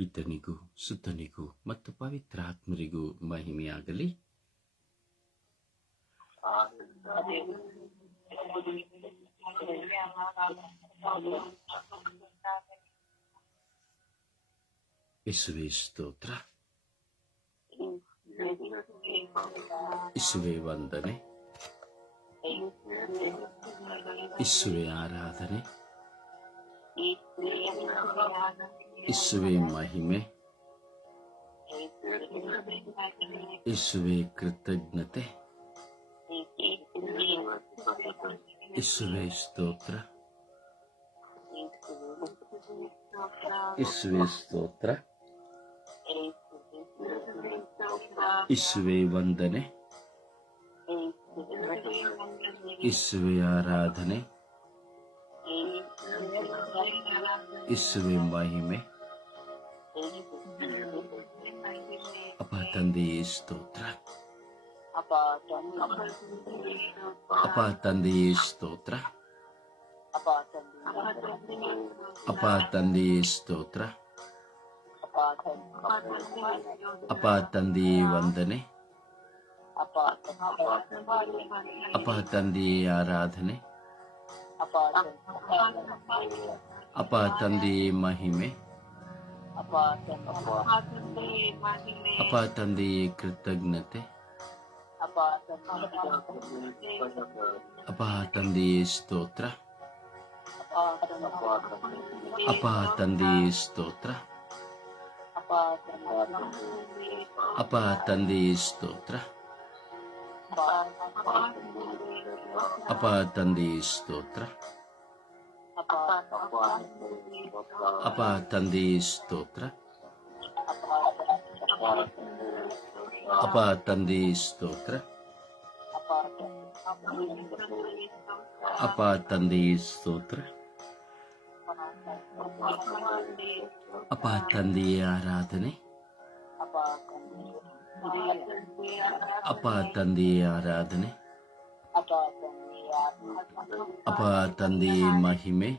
ಪಿತನಿಗೂ ಸುತನಿಗೂ ಮತ್ತು ಪವಿತ್ರಾತ್ಮರಿಗೂ ಮಹಿಮೆಯಾಗಲಿ. ಯೇಸುವೇ ಸ್ತೋತ್ರ, ಯೇಸುವೇ ವಂದನೆ, ಯೇಸುವೇ ಆರಾಧನೆ, ಯೇಸುವೇ ಮಹಿಮೆ, ಯೇಸುವೇ ಕೃತಜ್ಞತೆ, ಯೇಸುವೇ ಸ್ತೋತ್ರ, ಯೇಸುವೇ ಸ್ತೋತ್ರ, ಯೇಸುವೇ ವಂದನೆ, ಯೇಸುವೇ ಆರಾಧನೆ, ಯೇಸುವೇ ಮಹಿಮೆ. ಅಪ್ಪ ತಂದೆಯೇ ಸ್ತೋತ್ರ, ಅಪ್ಪ ತಂದೆಯೇ ಸ್ತೋತ್ರ, ಅಪ್ಪ ತಂದೆಯೇ ಸ್ತೋತ್ರ, ಅಪ್ಪ ತಂದೆಯೇ ವಂದನೆ, ಅಪ್ಪ ತಂದೆಯೇ ಆರಾಧನೆ, ಅಪ್ಪ ತಂದೆಯೇ ಮಹಿಮೆ, ಅಪ್ಪ ತಂದೆಯೇ ಕೃತಜ್ಞತೆ, ಅಪ್ಪ ತಂದೆಯೇ ಸ್ತೋತ್ರ, ಅಪ್ಪ ತಂದೆಯೇ ಸ್ತೋತ್ರ, ಅಪ್ಪ ತಂದೆಯೇ ಸ್ತೋತ್ರ, ಅಪ್ಪ ತಂದೆಯೇ ಸ್ತೋತ್ರ, ಅಪ್ಪ ತಂದೆಯೇ ಸ್ತೋತ್ರ, ಅಪ್ಪ ತಂದೆಯೇ ಸ್ತೋತ್ರ, ಅಪ್ಪ ತಂದೆಯೇ ಸ್ತೋತ್ರ, ಅಪ್ಪ ತಂದೆಯೇ ಆರಾಧನೆ, ಅಪ್ಪ ತಂದೆಯೇ ಆರಾಧನೆ, ಅಪ್ಪ ತಂದೆಯೇ ಮಹಿಮೆ,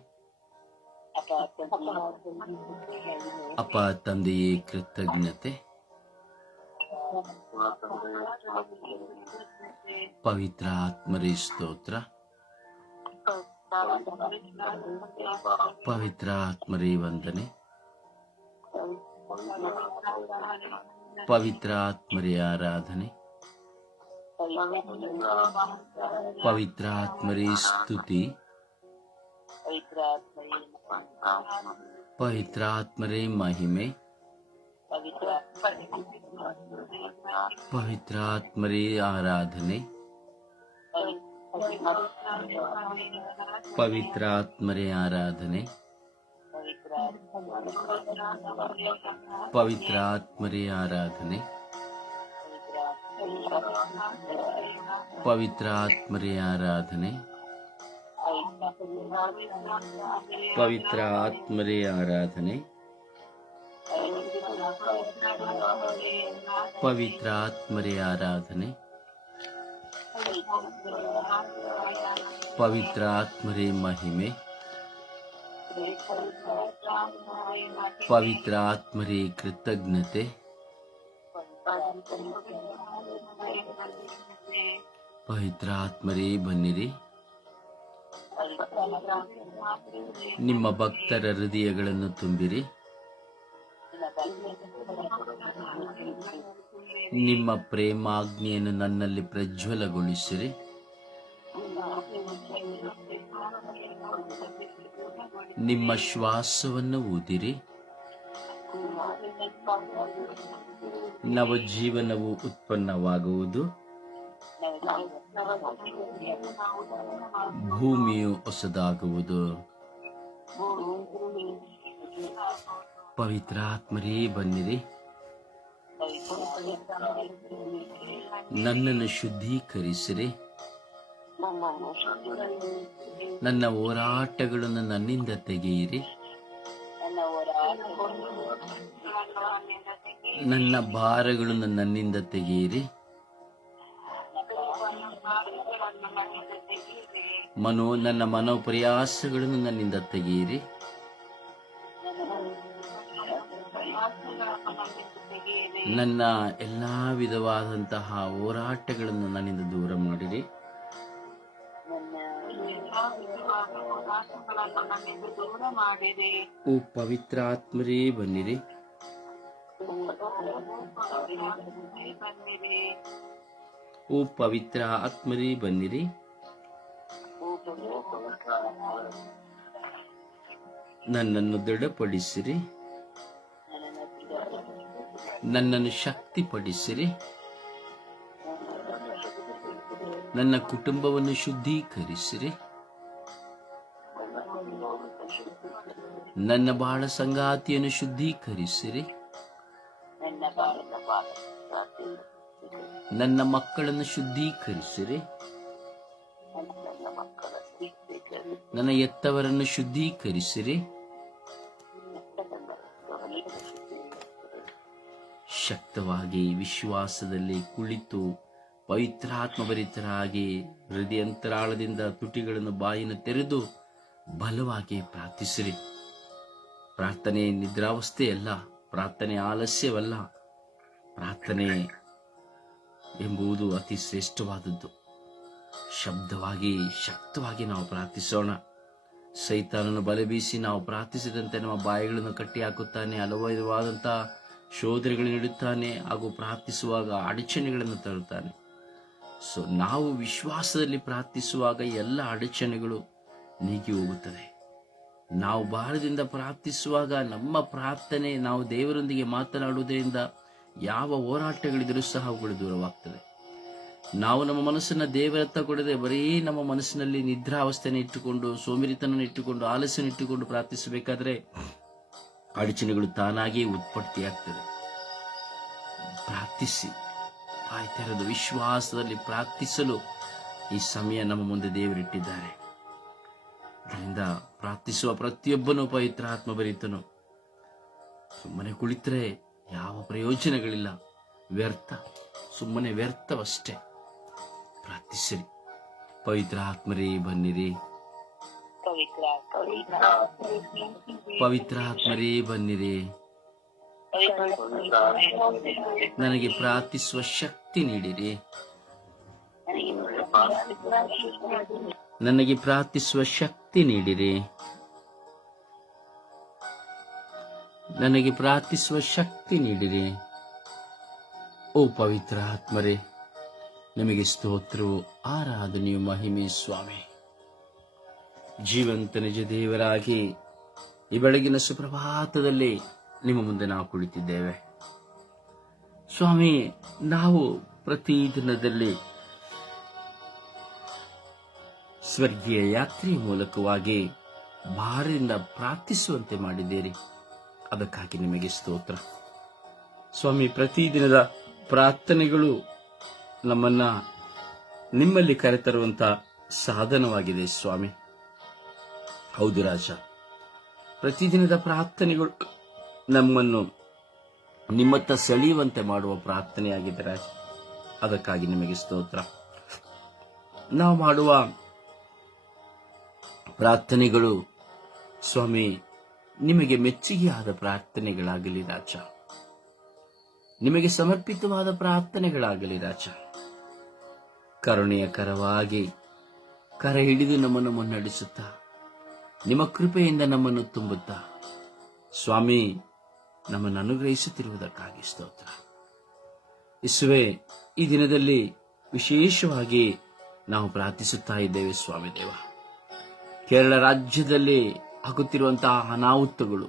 ಅಪ್ಪ ತಂದೆಯೇ ಕೃತಜ್ಞತೆ, ಪವಿತ್ರ ಆತ್ಮರೇ ಸ್ತೋತ್ರ, ಪವಿತ್ರ ಆತ್ಮರೇ ವಂದನೆ, ಪವಿತ್ರ ಆತ್ಮರೇ ಆರಾಧನೆ, ಪವಿತ್ರ ಆತ್ಮರೇ ಸ್ತುತಿ, ಪವಿತ್ರ ಆತ್ಮರೇ ಮಹಿಮೆ, ಪವಿತ್ರ ಆತ್ಮರೇ ಆರಾಧನೆ, ಪವಿತ್ರ ಆತ್ಮರೇ ಆರಾಧನೆ, ಪವಿತ್ರ ಆತ್ಮರೇ ಆರಾಧನೆ, ಪವಿತ್ರ ಆತ್ಮರೇ ಆರಾಧನೆ, ಪವಿತ್ರ ಆತ್ಮರೇ ಆರಾಧನೆ, ಪವಿತ್ರ ಆತ್ಮರೇ ಆರಾಧನೆ, ಪವಿತ್ರ ಆತ್ಮರೇ ಮಹಿಮೆ, ಪವಿತ್ರ ಆತ್ಮರೇ ಕೃತಜ್ಞತೆ, ಪವಿತ್ರ ಆತ್ಮರೇ ಬನ್ನಿರಿ. ನಿಮ್ಮ ಭಕ್ತರ ಹೃದಯಗಳನ್ನು ತುಂಬಿರಿ. ನಿಮ್ಮ ಪ್ರೇಮಾಜ್ಞೆಯನ್ನು ನನ್ನಲ್ಲಿ ಪ್ರಜ್ವಲಗೊಳಿಸಿರಿ. ನಿಮ್ಮ ಶ್ವಾಸವನ್ನು ಊದಿರಿ. ನವಜೀವನವು ಉತ್ಪನ್ನವಾಗುವುದು. ಭೂಮಿಯು ಹೊಸದಾಗುವುದು. ಪವಿತ್ರಾತ್ಮರೇ ಬನ್ನಿರಿ. ನನ್ನನ್ನು ಶುದ್ಧೀಕರಿಸಿರಿ. ನನ್ನ ಹೋರಾಟಗಳನ್ನು ನನ್ನಿಂದ ತೆಗೆಯಿರಿ. ನನ್ನ ಭಾರಗಳನ್ನು ನನ್ನಿಂದ ತೆಗೆಯಿರಿ. ನನ್ನ ಮನೋಪ್ರಯಾಸಗಳನ್ನು ನನ್ನಿಂದ ತೆಗೆಯಿರಿ. ನನ್ನ ಎಲ್ಲಾ ವಿಧವಾದಂತಹ ಹೋರಾಟಗಳನ್ನು ನನ್ನಿಂದ ದೂರ ಮಾಡಿರಿ. ಓ ಪವಿತ್ರ ಆತ್ಮರೇ ಬನ್ನಿರಿ. ಓ ಪವಿತ್ರ ಆತ್ಮರೇ ಬನ್ನಿರಿ. ನನ್ನನ್ನು ದೃಢಪಡಿಸಿರಿ, ನನ್ನನ್ನು ಶಕ್ತಿಪಡಿಸಿರಿ, ನನ್ನ ಕುಟುಂಬವನ್ನು ಶುದ್ಧೀಕರಿಸಿರಿ, ನನ್ನ ಬಾಳ ಸಂಗಾತಿಯನ್ನು ಶುದ್ಧೀಕರಿಸಿರಿ, ನನ್ನ ಮಕ್ಕಳನ್ನು ಶುದ್ಧೀಕರಿಸಿರಿ, ನನ್ನ ಎತ್ತವರನ್ನು ಶುದ್ಧೀಕರಿಸಿರಿ. ಶಕ್ತವಾಗಿ ವಿಶ್ವಾಸದಲ್ಲಿ ಕುಳಿತು ಪವಿತ್ರಾತ್ಮಭರಿತರಾಗಿ ಹೃದಯಂತರಾಳದಿಂದ ತುಟಿಗಳನ್ನು ಬಾಯಿನ ತೆರೆದು ಬಲವಾಗಿ ಪ್ರಾರ್ಥಿಸಿರಿ. ಪ್ರಾರ್ಥನೆ ನಿದ್ರಾವಸ್ಥೆಯಲ್ಲ, ಪ್ರಾರ್ಥನೆ ಆಲಸ್ಯವಲ್ಲ. ಪ್ರಾರ್ಥನೆ ಎಂಬುದು ಅತಿ ಶ್ರೇಷ್ಠವಾದದ್ದು. ಶಬ್ದವಾಗಿ ಶಕ್ತವಾಗಿ ನಾವು ಪ್ರಾರ್ಥಿಸೋಣ. ಸೈತಾನನ್ನು ಬಲಬೀಸಿ ನಾವು ಪ್ರಾರ್ಥಿಸಿದಂತೆ ನಮ್ಮ ಬಾಯಿಗಳನ್ನು ಕಟ್ಟಿ ಹಾಕುತ್ತಾನೆ, ಹಲವಾದಂತಹ ಶೋಧನೆಗಳನ್ನು ನೀಡುತ್ತಾನೆ, ಹಾಗೂ ಪ್ರಾರ್ಥಿಸುವಾಗ ಅಡಚಣೆಗಳನ್ನು ತರುತ್ತಾನೆ. ನಾವು ವಿಶ್ವಾಸದಲ್ಲಿ ಪ್ರಾರ್ಥಿಸುವಾಗ ಎಲ್ಲ ಅಡಚಣೆಗಳು ನೀಗಿ ಹೋಗುತ್ತದೆ. ನಾವು ಭಾರದಿಂದ ಪ್ರಾರ್ಥಿಸುವಾಗ ನಮ್ಮ ಪ್ರಾರ್ಥನೆ ನಾವು ದೇವರೊಂದಿಗೆ ಮಾತನಾಡುವುದರಿಂದ ಯಾವ ಹೋರಾಟಗಳಿದ್ರೂ ಸಹ ಅವುಗಳು ದೂರವಾಗ್ತದೆ. ನಾವು ನಮ್ಮ ಮನಸ್ಸನ್ನು ದೇವರತ್ತ ಕೊಡದೆ ಬರೀ ನಮ್ಮ ಮನಸ್ಸಿನಲ್ಲಿ ನಿದ್ರಾವಸ್ಥೆಯನ್ನು ಇಟ್ಟುಕೊಂಡು, ಸೋಮಿರಿತನನ್ನು ಇಟ್ಟುಕೊಂಡು, ಆಲಸ್ಯವನ್ನು ಇಟ್ಟುಕೊಂಡು ಪ್ರಾರ್ಥಿಸಬೇಕಾದ್ರೆ ಅಡಚಣೆಗಳು ತಾನಾಗಿಯೇ ಉತ್ಪತ್ತಿಯಾಗ್ತದೆ. ಪ್ರಾರ್ಥಿಸಿ, ಬಾಯಿ ತೆರೆದು ವಿಶ್ವಾಸದಲ್ಲಿ ಪ್ರಾರ್ಥಿಸಲು ಈ ಸಮಯ ನಮ್ಮ ಮುಂದೆ ದೇವರಿಟ್ಟಿದ್ದಾರೆ. ಅದರಿಂದ ಪ್ರಾರ್ಥಿಸುವ ಪ್ರತಿಯೊಬ್ಬನೂ ಪವಿತ್ರ ಆತ್ಮಭರಿತನು. ಸುಮ್ಮನೆ ಕುಳಿತರೆ ಯಾವ ಪ್ರಯೋಜನಗಳಿಲ್ಲ, ವ್ಯರ್ಥ, ಸುಮ್ಮನೆ ವ್ಯರ್ಥವಷ್ಟೇ. ಪ್ರಾರ್ಥಿಸಿರಿ. ಪವಿತ್ರ ಆತ್ಮರೇ ಬನ್ನಿರಿ. ಪವಿತ್ರ ಆತ್ಮರೇ ಬನ್ನಿರಿ. ನನಗೆ ಪ್ರಾರ್ಥಿಸುವ ಶಕ್ತಿ ನೀಡಿರಿ. ನನಗೆ ಪ್ರಾರ್ಥಿಸುವ ಶಕ್ತಿ ನೀಡಿರಿ. ನನಗೆ ಪ್ರಾರ್ಥಿಸುವ ಶಕ್ತಿ ನೀಡಿರಿ. ಓ ಪವಿತ್ರ ಆತ್ಮರೇ, ನಿಮಗೆ ಸ್ತೋತ್ರವು, ಆರಾಧನೆಯು, ಮಹಿಮೆ ಸ್ವಾಮಿ. ಜೀವಂತ ನಿಜ ದೇವರಾಗಿ ಈ ಬೆಳಗಿನ ಸುಪ್ರಭಾತದಲ್ಲಿ ನಿಮ್ಮ ಮುಂದೆ ನಾವು ಕುಳಿತಿದ್ದೇವೆ ಸ್ವಾಮಿ. ನಾವು ಪ್ರತಿದಿನದಲ್ಲಿ ಸ್ವರ್ಗೀಯ ಯಾತ್ರೆಯ ಮೂಲಕವಾಗಿ ಭಾರದಿಂದ ಪ್ರಾರ್ಥಿಸುವಂತೆ ಮಾಡಿದ್ದೀರಿ. ಅದಕ್ಕಾಗಿ ನಿಮಗೆ ಸ್ತೋತ್ರ ಸ್ವಾಮಿ. ಪ್ರತಿದಿನದ ಪ್ರಾರ್ಥನೆಗಳು ನಮ್ಮನ್ನ ನಿಮ್ಮಲ್ಲಿ ಕರೆತರುವಂತಹ ಸಾಧನವಾಗಿದೆ ಸ್ವಾಮಿ. ಹೌದು ರಾಜ, ಪ್ರತಿದಿನದ ಪ್ರಾರ್ಥನೆಗಳು ನಮ್ಮನ್ನು ನಿಮ್ಮತ್ತ ಸೆಳೆಯುವಂತೆ ಮಾಡುವ ಪ್ರಾರ್ಥನೆಯಾಗಿದೆ ರಾಜ. ಅದಕ್ಕಾಗಿ ನಿಮಗೆ ಸ್ತೋತ್ರ. ನಾವು ಮಾಡುವ ಪ್ರಾರ್ಥನೆಗಳು ಸ್ವಾಮಿ ನಿಮಗೆ ಮೆಚ್ಚುಗೆಯಾದ ಪ್ರಾರ್ಥನೆಗಳಾಗಲಿ ರಾಜ. ನಿಮಗೆ ಸಮರ್ಪಿತವಾದ ಪ್ರಾರ್ಥನೆಗಳಾಗಲಿ ರಾಜ. ಕರುಣೆಯ ಕರವಾಗಿ ಕರ ಹಿಡಿದು ನಮ್ಮನ್ನು ಮುನ್ನಡೆಸುತ್ತಾ, ನಿಮ್ಮ ಕೃಪೆಯಿಂದ ನಮ್ಮನ್ನು ತುಂಬುತ್ತಾ ಸ್ವಾಮಿ ನಮ್ಮನ್ನು ಅನುಗ್ರಹಿಸುತ್ತಿರುವುದಕ್ಕಾಗಿ ಸ್ತೋತ್ರ. ಯೇಸುವೇ, ಈ ದಿನದಲ್ಲಿ ವಿಶೇಷವಾಗಿ ನಾವು ಪ್ರಾರ್ಥಿಸುತ್ತಾ ಇದ್ದೇವೆ ಸ್ವಾಮಿ ದೇವ. ಕೇರಳ ರಾಜ್ಯದಲ್ಲಿ ಆಗುತ್ತಿರುವಂತಹ ಅನಾಹುತಗಳು,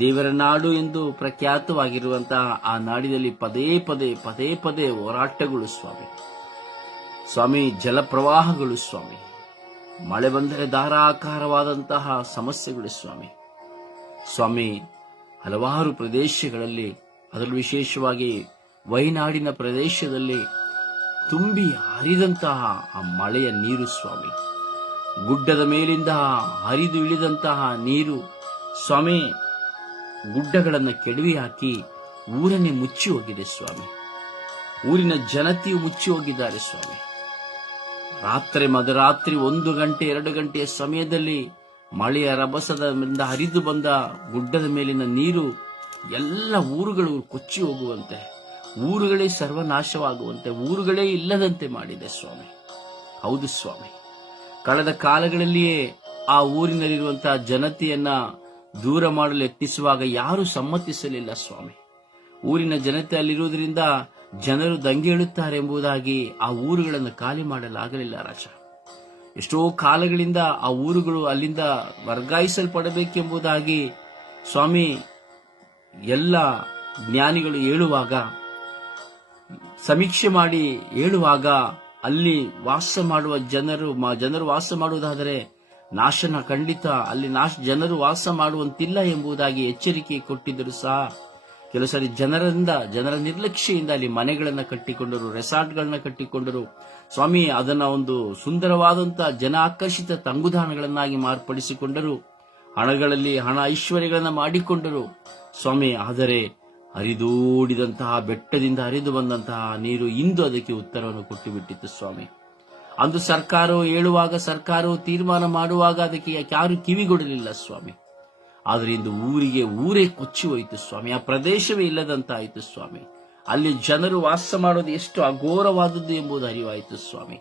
ದೇವರ ನಾಡು ಎಂದು ಪ್ರಖ್ಯಾತವಾಗಿರುವಂತಹ ಆ ನಾಡಿನಲ್ಲಿ ಪದೇ ಪದೇ ಹೋರಾಟಗಳು ಸ್ವಾಮಿ. ಸ್ವಾಮಿ, ಜಲಪ್ರವಾಹಗಳು ಸ್ವಾಮಿ, ಮಳೆ ಬಂದರೆ ಧಾರಾಕಾರವಾದಂತಹ ಸಮಸ್ಯೆಗಳು ಸ್ವಾಮಿ. ಸ್ವಾಮಿ, ಹಲವಾರು ಪ್ರದೇಶಗಳಲ್ಲಿ, ಅದರಲ್ಲೂ ವಿಶೇಷವಾಗಿ ವಯನಾಡಿನ ಪ್ರದೇಶದಲ್ಲಿ ತುಂಬಿ ಹರಿದಂತಹ ಆ ಮಳೆಯ ನೀರು ಸ್ವಾಮಿ, ಗುಡ್ಡದ ಮೇಲಿಂದ ಹರಿದು ಇಳಿದಂತಹ ನೀರು ಸ್ವಾಮಿ, ಗುಡ್ಡಗಳನ್ನು ಕೆಡವಿ ಹಾಕಿ ಊರನ್ನೇ ಮುಚ್ಚಿ ಹೋಗಿದೆ ಸ್ವಾಮಿ. ಊರಿನ ಜನತೆಯು ಮುಚ್ಚಿ ಹೋಗಿದ್ದಾರೆ ಸ್ವಾಮಿ. ಮಧ್ಯರಾತ್ರಿ 1 ಗಂಟೆ 2 ಗಂಟೆಯ ಸಮಯದಲ್ಲಿ ಮಳೆಯ ರಭಸದಿಂದ ಹರಿದು ಬಂದ ಗುಡ್ಡದ ಮೇಲಿನ ನೀರು ಎಲ್ಲ ಊರುಗಳು ಕೊಚ್ಚಿ ಹೋಗುವಂತೆ, ಊರುಗಳೇ ಸರ್ವನಾಶವಾಗುವಂತೆ, ಊರುಗಳೇ ಇಲ್ಲದಂತೆ ಮಾಡಿದೆ ಸ್ವಾಮಿ. ಹೌದು ಸ್ವಾಮಿ, ಕಳೆದ ಕಾಲಗಳಲ್ಲಿಯೇ ಆ ಊರಿನಲ್ಲಿರುವಂತಹ ಜನತೆಯನ್ನ ದೂರ ಮಾಡಲು ಯತ್ನಿಸುವಾಗ ಯಾರೂ ಸಮ್ಮತಿಸಲಿಲ್ಲ ಸ್ವಾಮಿ. ಊರಿನ ಜನತೆ ಅಲ್ಲಿರುವುದರಿಂದ ಜನರು ದಂಗೆಳುತ್ತಾರೆ ಎಂಬುದಾಗಿ ಆ ಊರುಗಳನ್ನು ಖಾಲಿ ಮಾಡಲಾಗಲಿಲ್ಲ ರಾಜ. ಎಷ್ಟೋ ಕಾಲಗಳಿಂದ ಆ ಊರುಗಳು ಅಲ್ಲಿಂದ ವರ್ಗಾಯಿಸಲ್ಪಡಬೇಕೆಂಬುದಾಗಿ ಸ್ವಾಮಿ ಎಲ್ಲ ಜ್ಞಾನಿಗಳು ಹೇಳುವಾಗ, ಸಮೀಕ್ಷೆ ಮಾಡಿ ಹೇಳುವಾಗ, ಅಲ್ಲಿ ವಾಸ ಮಾಡುವ ಜನರು ವಾಸ ಮಾಡುವುದಾದರೆ ನಾಶನ ಖಂಡಿತ, ಅಲ್ಲಿ ಜನರು ವಾಸ ಮಾಡುವಂತಿಲ್ಲ ಎಂಬುದಾಗಿ ಎಚ್ಚರಿಕೆ ಕೊಟ್ಟಿದ್ದರು ಸಹ ಕೆಲವು ಸಾರಿ ಜನರ ನಿರ್ಲಕ್ಷ್ಯದಿಂದ ಅಲ್ಲಿ ಮನೆಗಳನ್ನ ಕಟ್ಟಿಕೊಂಡರು, ರೆಸಾರ್ಟ್ಗಳನ್ನ ಕಟ್ಟಿಕೊಂಡರು ಸ್ವಾಮಿ. ಅದನ್ನ ಒಂದು ಸುಂದರವಾದಂತಹ ಜನ ಆಕರ್ಷಿತ ತಂಗುದಾಣಗಳನ್ನಾಗಿ ಮಾರ್ಪಡಿಸಿಕೊಂಡರು, ಹಣ ಐಶ್ವರ್ಯಗಳನ್ನ ಮಾಡಿಕೊಂಡರು ಸ್ವಾಮಿ. ಆದರೆ ಹರಿದೋಡಿದಂತಹ ಬೆಟ್ಟದಿಂದ ಹರಿದು ಬಂದಂತಹ ನೀರು ಇಂದು ಅದಕ್ಕೆ ಉತ್ತರವನ್ನು ಕೊಟ್ಟು ಬಿಟ್ಟಿತ್ತು ಸ್ವಾಮಿ. ಅಂದು ಸರ್ಕಾರವು ತೀರ್ಮಾನ ಮಾಡುವಾಗ ಅದಕ್ಕೆ ಯಾರು ಕಿವಿಗೊಡಲಿಲ್ಲ ಸ್ವಾಮಿ. ಆದರೆ ಇಂದು ಊರೇ ಕೊಚ್ಚಿ ಹೋಯಿತು ಸ್ವಾಮಿ. ಆ ಪ್ರದೇಶವೇ ಇಲ್ಲದಂತಾಯಿತು ಸ್ವಾಮಿ. ಅಲ್ಲಿ ಜನರು ವಾಸ ಮಾಡೋದು ಎಷ್ಟು ಅಘೋರವಾದದ್ದು ಎಂಬುದು ಅರಿವಾಯಿತು ಸ್ವಾಮಿ.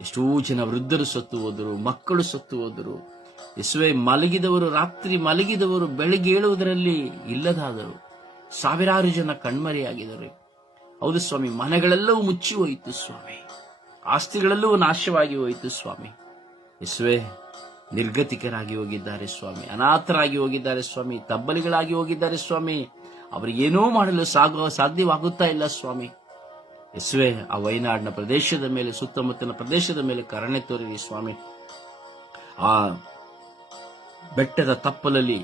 ಎಷ್ಟೋ ಜನ ವೃದ್ಧರು ಸತ್ತು ಹೋದರು, ಮಕ್ಕಳು ಸತ್ತು ಹೋದರು. ಯೇಸುವೆ, ರಾತ್ರಿ ಮಲಗಿದವರು ಬೆಳಗ್ಗೆ ಏಳುವುದರಲ್ಲಿ ಇಲ್ಲದಾದರು. ಸಾವಿರಾರು ಜನ ಕಣ್ಮರೆಯಾಗಿದ್ದರು. ಹೌದು ಸ್ವಾಮಿ, ಮನೆಗಳೆಲ್ಲವೂ ಮುಚ್ಚಿ ಹೋಯಿತು ಸ್ವಾಮಿ, ಆಸ್ತಿಗಳೆಲ್ಲವೂ ನಾಶವಾಗಿ ಹೋಯಿತು ಸ್ವಾಮಿ. ಯೇಸುವೆ, ನಿರ್ಗತಿಕರಾಗಿ ಹೋಗಿದ್ದಾರೆ ಸ್ವಾಮಿ, ಅನಾಥರಾಗಿ ಹೋಗಿದ್ದಾರೆ ಸ್ವಾಮಿ, ತಬ್ಬಲಿಗಳಾಗಿ ಹೋಗಿದ್ದಾರೆ ಸ್ವಾಮಿ. ಅವರಿಗೇನೂ ಮಾಡಲು ಸಾಧ್ಯವಾಗುತ್ತಾ ಇಲ್ಲ ಸ್ವಾಮಿ. ಯೇಸುವೆ, ಆ ವಯನಾಡಿನ ಪ್ರದೇಶದ ಮೇಲೆ, ಸುತ್ತಮುತ್ತಲಿನ ಪ್ರದೇಶದ ಮೇಲೆ ಕರುಣೆ ತೋರಿರಿ ಸ್ವಾಮಿ. ಆ ಬೆಟ್ಟದ ತಪ್ಪಲಲ್ಲಿ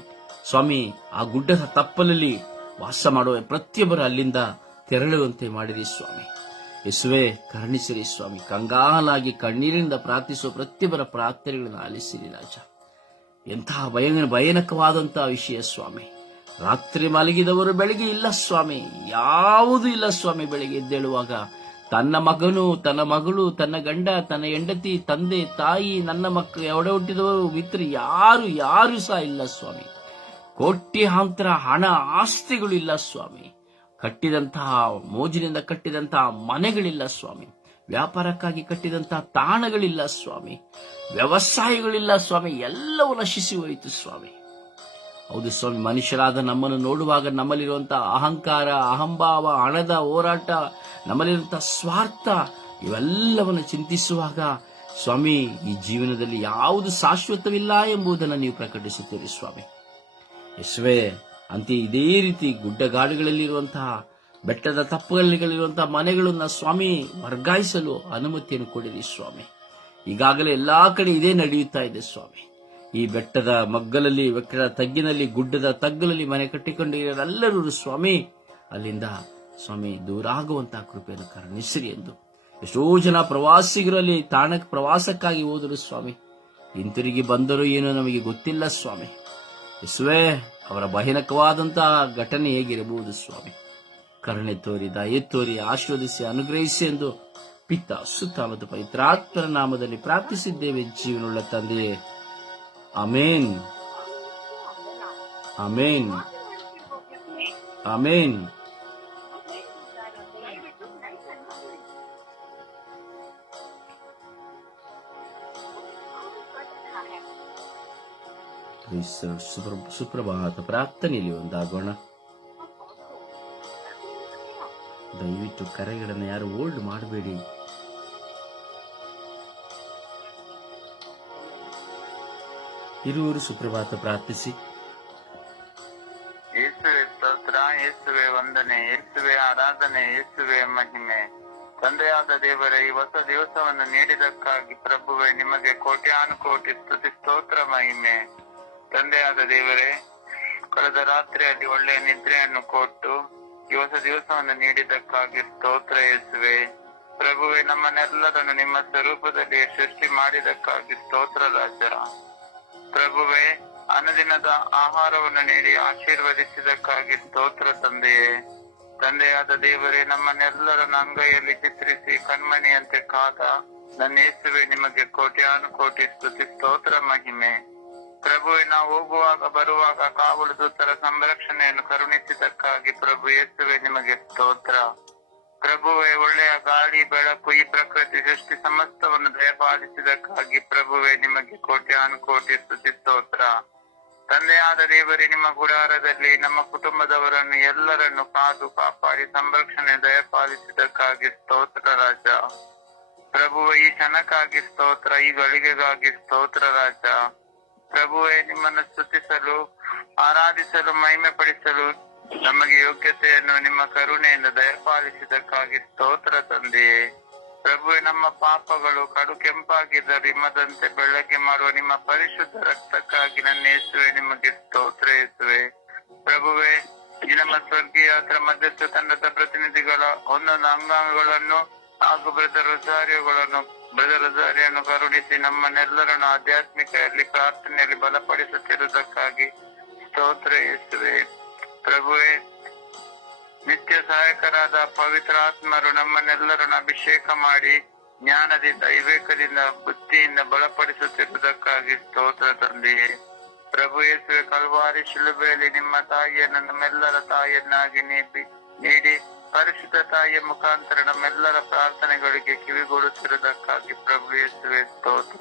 ಸ್ವಾಮಿ, ಆ ಗುಡ್ಡದ ತಪ್ಪಲಲ್ಲಿ ವಾಸ ಮಾಡುವ ಪ್ರತಿಯೊಬ್ಬರು ಅಲ್ಲಿಂದ ತೆರಳುವಂತೆ ಮಾಡಿರಿ ಸ್ವಾಮಿ. ಯೇಸುವೆ, ಕರುಣಿಸಿರಿ ಸ್ವಾಮಿ. ಕಂಗಾಲಾಗಿ ಕಣ್ಣೀರಿನಿಂದ ಪ್ರಾರ್ಥಿಸುವ ಪ್ರತಿಯೊಬ್ಬರ ಪ್ರಾರ್ಥನೆಗಳನ್ನು ಆಲಿಸಿರಿ ರಾಜ. ಎಂತಹ ಭಯಾನಕವಾದಂತಹ ವಿಷಯ ಸ್ವಾಮಿ. ರಾತ್ರಿ ಮಲಗಿದವರು ಬೆಳಿಗ್ಗೆ ಇಲ್ಲ ಸ್ವಾಮಿ, ಯಾವುದೂ ಇಲ್ಲ ಸ್ವಾಮಿ. ಬೆಳಿಗ್ಗೆ ಎದ್ದೇಳುವಾಗ ತನ್ನ ಮಗನು, ತನ್ನ ಮಗಳು, ತನ್ನ ಗಂಡ, ತನ್ನ ಹೆಂಡತಿ, ತಂದೆ, ತಾಯಿ, ನನ್ನ ಮಕ್ಕಳು, ಎವಡೆ ಹುಟ್ಟಿದವರು, ಮಿತ್ರ, ಯಾರು ಸಹ ಇಲ್ಲ ಸ್ವಾಮಿ. ಕೋಟ್ಯಾಂತರ ಹಣ ಆಸ್ತಿಗಳು ಇಲ್ಲ ಸ್ವಾಮಿ. ಕಟ್ಟಿದಂತಹ ಮೋಜಿನಿಂದ ಕಟ್ಟಿದಂತಹ ಮನೆಗಳಿಲ್ಲ ಸ್ವಾಮಿ. ವ್ಯಾಪಾರಕ್ಕಾಗಿ ಕಟ್ಟಿದಂತಹ ತಾಣಗಳಿಲ್ಲ ಸ್ವಾಮಿ. ವ್ಯವಸಾಯಗಳಿಲ್ಲ ಸ್ವಾಮಿ. ಎಲ್ಲವೂ ನಶಿಸಿ ಹೋಯಿತು ಸ್ವಾಮಿ. ಹೌದು ಸ್ವಾಮಿ, ಮನುಷ್ಯರಾದ ನಮ್ಮನ್ನು ನೋಡುವಾಗ ನಮ್ಮಲ್ಲಿರುವಂತಹ ಅಹಂಕಾರ, ಅಹಂಭಾವ, ಹಣದ ಹೋರಾಟ, ನಮ್ಮಲ್ಲಿರುವಂತಹ ಸ್ವಾರ್ಥ, ಇವೆಲ್ಲವನ್ನು ಚಿಂತಿಸುವಾಗ ಸ್ವಾಮಿ, ಈ ಜೀವನದಲ್ಲಿ ಯಾವುದು ಶಾಶ್ವತವಿಲ್ಲ ಎಂಬುದನ್ನು ನೀವು ಪ್ರಕಟಿಸುತ್ತೀರಿ ಸ್ವಾಮಿ. ಯೇಸುವೆ, ಅಂತೆ ಇದೇ ರೀತಿ ಗುಡ್ಡಗಾಡುಗಳಲ್ಲಿರುವಂತಹ, ಬೆಟ್ಟದ ತಪ್ಪುಗಳಿರುವಂತಹ ಮನೆಗಳನ್ನ ಸ್ವಾಮಿ ವರ್ಗಾಯಿಸಲು ಅನುಮತಿಯನ್ನು ಕೊಡಿರಿ ಸ್ವಾಮಿ. ಈಗಾಗಲೇ ಎಲ್ಲಾ ಕಡೆ ಇದೇ ನಡೆಯುತ್ತಾ ಇದೆ ಸ್ವಾಮಿ. ಈ ಬೆಟ್ಟದ ಮಗ್ಗಲಲ್ಲಿ, ಬೆಟ್ಟದ ತಗ್ಗಿನಲ್ಲಿ, ಗುಡ್ಡದ ತಗ್ಗಲಲ್ಲಿ ಮನೆ ಕಟ್ಟಿಕೊಂಡಿರೋರೆಲ್ಲರೂ ಸ್ವಾಮಿ ಅಲ್ಲಿಂದ ಸ್ವಾಮಿ ದೂರಾಗುವಂತಹ ಕೃಪೆಯನ್ನು ಕರುಣಿಸಿರಿ ಎಂದು. ಎಷ್ಟೋ ಜನ ಪ್ರವಾಸಿಗರು ಅಲ್ಲಿ ತಾಣಕ್ಕೆ ಪ್ರವಾಸಕ್ಕಾಗಿ ಹೋದರು ಸ್ವಾಮಿ. ಹಿಂತಿರುಗಿ ಬಂದರೂ ಏನೋ ನಮಗೆ ಗೊತ್ತಿಲ್ಲ ಸ್ವಾಮಿ. ಯೇಸುವೆ, ಅವರ ಭಯಾನಕವಾದಂತಹ ಘಟನೆ ಹೇಗಿರಬಹುದು ಸ್ವಾಮಿ. ಕರುಣೆ ತೋರಿ, ದಯೆ ತೋರಿ, ಆಶೀರ್ವದಿಸಿ, ಅನುಗ್ರಹಿಸಿ ಎಂದು ಪಿತ, ಸುತ್ತ ಮತ್ತು ಪವಿತ್ರಾತ್ಮನ ನಾಮದಲ್ಲಿ ಪ್ರಾರ್ಥಿಸಿದ್ದೇವೆ ಜೀವನವುಳ್ಳ ತಂದೆಯೇ. ಆಮೇನ್, ಆಮೇನ್, ಆಮೇನ್. ಸುಪ್ರಭಾತ ಪ್ರಾರ್ಥನೆಯಲ್ಲಿ ಒಂದಾಗೋಣ. ದಯವಿಟ್ಟು ಕರೆಗಳನ್ನು ಯಾರು ಹೋಲ್ಡ್ ಮಾಡಬೇಡಿ. ಇರುವರು ಸುಪ್ರಭಾತ ಪ್ರಾರ್ಥಿಸಿ. ಯೇಸುವೆ ಸ್ತೋತ್ರ, ಯೇಸುವೆ ವಂದನೆ, ಯೇಸುವೆ ಆರಾಧನೆ, ಯೇಸುವೆ ಮಹಿಮೆ. ತಂದೆಯಾದ ದೇವರೇ, ಈ ಹೊಸ ದಿವಸವನ್ನು ನೀಡಿದಕ್ಕಾಗಿ ಪ್ರಭುವೆ ನಿಮಗೆ ಕೋಟ್ಯಾನುಕೋಟಿ ಸ್ತುತಿ, ಸ್ತೋತ್ರ, ಮಹಿಮೆ. ತಂದೆಯಾದ ದೇವರೇ, ಕಳೆದ ರಾತ್ರಿಯಲ್ಲಿ ಒಳ್ಳೆಯ ನಿದ್ರೆಯನ್ನು ಕೊಟ್ಟು ಈ ಹೊಸ ದಿವಸವನ್ನು ನೀಡಿದ್ದಕ್ಕಾಗಿ ಸ್ತೋತ್ರ ಯೇಸುವೆ. ಪ್ರಭುವೆ, ನಮ್ಮನ್ನೆಲ್ಲರನ್ನು ನಿಮ್ಮ ಸ್ವರೂಪದಲ್ಲಿ ಸೃಷ್ಟಿ ಮಾಡಿದಕ್ಕಾಗಿ ಸ್ತೋತ್ರ ರಾಜ. ಪ್ರಭುವೆ, ಅನುದಿನದ ಆಹಾರವನ್ನು ನೀಡಿ ಆಶೀರ್ವದಿಸಿದಕ್ಕಾಗಿ ಸ್ತೋತ್ರ ತಂದೆಯೇ. ತಂದೆಯಾದ ದೇವರೇ, ನಮ್ಮನ್ನೆಲ್ಲರನ್ನು ಅಂಗೈಯಲ್ಲಿ ಚಿತ್ರಿಸಿ ಕಣ್ಮಣಿಯಂತೆ ಕಾದ ನನ್ನ ಯೇಸುವೆ, ನಿಮಗೆ ಕೋಟ್ಯಾನುಕೋಟಿ ಸ್ತುತಿ, ಸ್ತೋತ್ರ, ಮಹಿಮೆ. ಪ್ರಭುವೆ, ನಾವು ಹೋಗುವಾಗ ಬರುವಾಗ ಕಾವಲು ದೂತರ ಸಂರಕ್ಷಣೆಯನ್ನು ಕರುಣಿಸಿದ್ದಕ್ಕಾಗಿ ಪ್ರಭು ಯೇಸುವೆ ನಿಮಗೆ ಸ್ತೋತ್ರ. ಪ್ರಭುವೆ, ಒಳ್ಳೆಯ ಗಾಳಿ ಬೆಳಕು ಈ ಪ್ರಕೃತಿ ಸೃಷ್ಟಿ ಸಮಸ್ತವನ್ನು ದಯಪಾಲಿಸಿದಕ್ಕಾಗಿ ಪ್ರಭುವೆ ನಿಮಗೆ ಕೋಟಿ ಸ್ತುತಿ ಸ್ತೋತ್ರ. ತಂದೆಯಾದ ದೇವರೇ, ನಿಮ್ಮ ಗುಡಾರದಲ್ಲಿ ನಮ್ಮ ಕುಟುಂಬದವರನ್ನು ಎಲ್ಲರನ್ನು ಕಾದು ಕಾಪಾಡಿ ಸಂರಕ್ಷಣೆ ದಯಪಾಲಿಸಿದಕ್ಕಾಗಿ ಸ್ತೋತ್ರ ರಾಜ. ಪ್ರಭುವೆ, ಈ ಕ್ಷಣಕ್ಕಾಗಿ ಸ್ತೋತ್ರ, ಈ ಗಳಿಗೆಗಾಗಿ ಸ್ತೋತ್ರ ರಾಜ. ಪ್ರಭುವೆ, ನಿಮ್ಮನ್ನು ಸ್ತುತಿಸಲು, ಆರಾಧಿಸಲು, ಮಹಿಮೆ ಪಡಿಸಲು ನಮಗೆ ಯೋಗ್ಯತೆಯನ್ನು ನಿಮ್ಮ ಕರುಣೆಯಿಂದ ದಯಪಾಲಿಸಿದಕ್ಕಾಗಿ ಸ್ತೋತ್ರ ತಂದೆಯೇ. ಪ್ರಭುವೆ, ನಮ್ಮ ಪಾಪಗಳು ಕಡು ಕೆಂಪಾಗಿದ್ದ ಹಿಮದಂತೆ ಬೆಳ್ಳಗೆ ಮಾಡುವ ನಿಮ್ಮ ಪರಿಶುದ್ಧ ರಕ್ತಕ್ಕಾಗಿ ನನ್ನ ಯೇಸುವೆ ನಿಮಗೆ ಸ್ತೋತ್ರ ಯೇಸುವೆ. ಪ್ರಭುವೆ, ಈ ನಮ್ಮ ಸ್ವರ್ಗೀಯ ಮಧ್ಯಸ್ಥ ತಂಡದ ಪ್ರತಿನಿಧಿಗಳ ಒಂದೊಂದು ಅಂಗಾಂಗಗಳನ್ನು ಹಾಗೂ ಬ್ರದರ್ ರೊಜಾರಿಯನ್ನು ಕರುಣಿಸಿ ನಮ್ಮನ್ನೆಲ್ಲರನ್ನು ಆಧ್ಯಾತ್ಮಿಕೆಯಲ್ಲಿ ಪ್ರಾರ್ಥನೆಯಲ್ಲಿ ಬಲಪಡಿಸುತ್ತಿರುವುದಕ್ಕಾಗಿ ಸ್ತೋತ್ರ ಯೇಸುವೆ. ಪ್ರಭುವೆ, ನಿತ್ಯ ಸಹಾಯಕರಾದ ಪವಿತ್ರಾತ್ಮರು ನಮ್ಮನ್ನೆಲ್ಲರನ್ನು ಅಭಿಷೇಕ ಮಾಡಿ ಜ್ಞಾನದಿಂದ, ವಿವೇಕದಿಂದ, ಬುದ್ಧಿಯಿಂದ ಬಲಪಡಿಸುತ್ತಿರುವುದಕ್ಕಾಗಿ ಸ್ತೋತ್ರ ತಂದೆಯೇ. ಪ್ರಭು ಯೇಸುವೆ, ಕಲ್ವಾರಿ ಶಿಲುಬೆಯಲ್ಲಿ ನಿಮ್ಮ ತಾಯಿಯನ್ನು ನಮ್ಮೆಲ್ಲರ ತಾಯಿಯನ್ನಾಗಿ ನೀಡಿ ಪರಿಶುದ್ಧ ತಾಯಿಯ ಮುಖಾಂತರ ನಮ್ಮೆಲ್ಲರ ಪ್ರಾರ್ಥನೆಗಳಿಗೆ ಕಿವಿಗೊಡುತ್ತಿರುವುದಕ್ಕಾಗಿ ಪ್ರಭು ಯೇಸುವೆ ಸ್ತೋತ್ರ.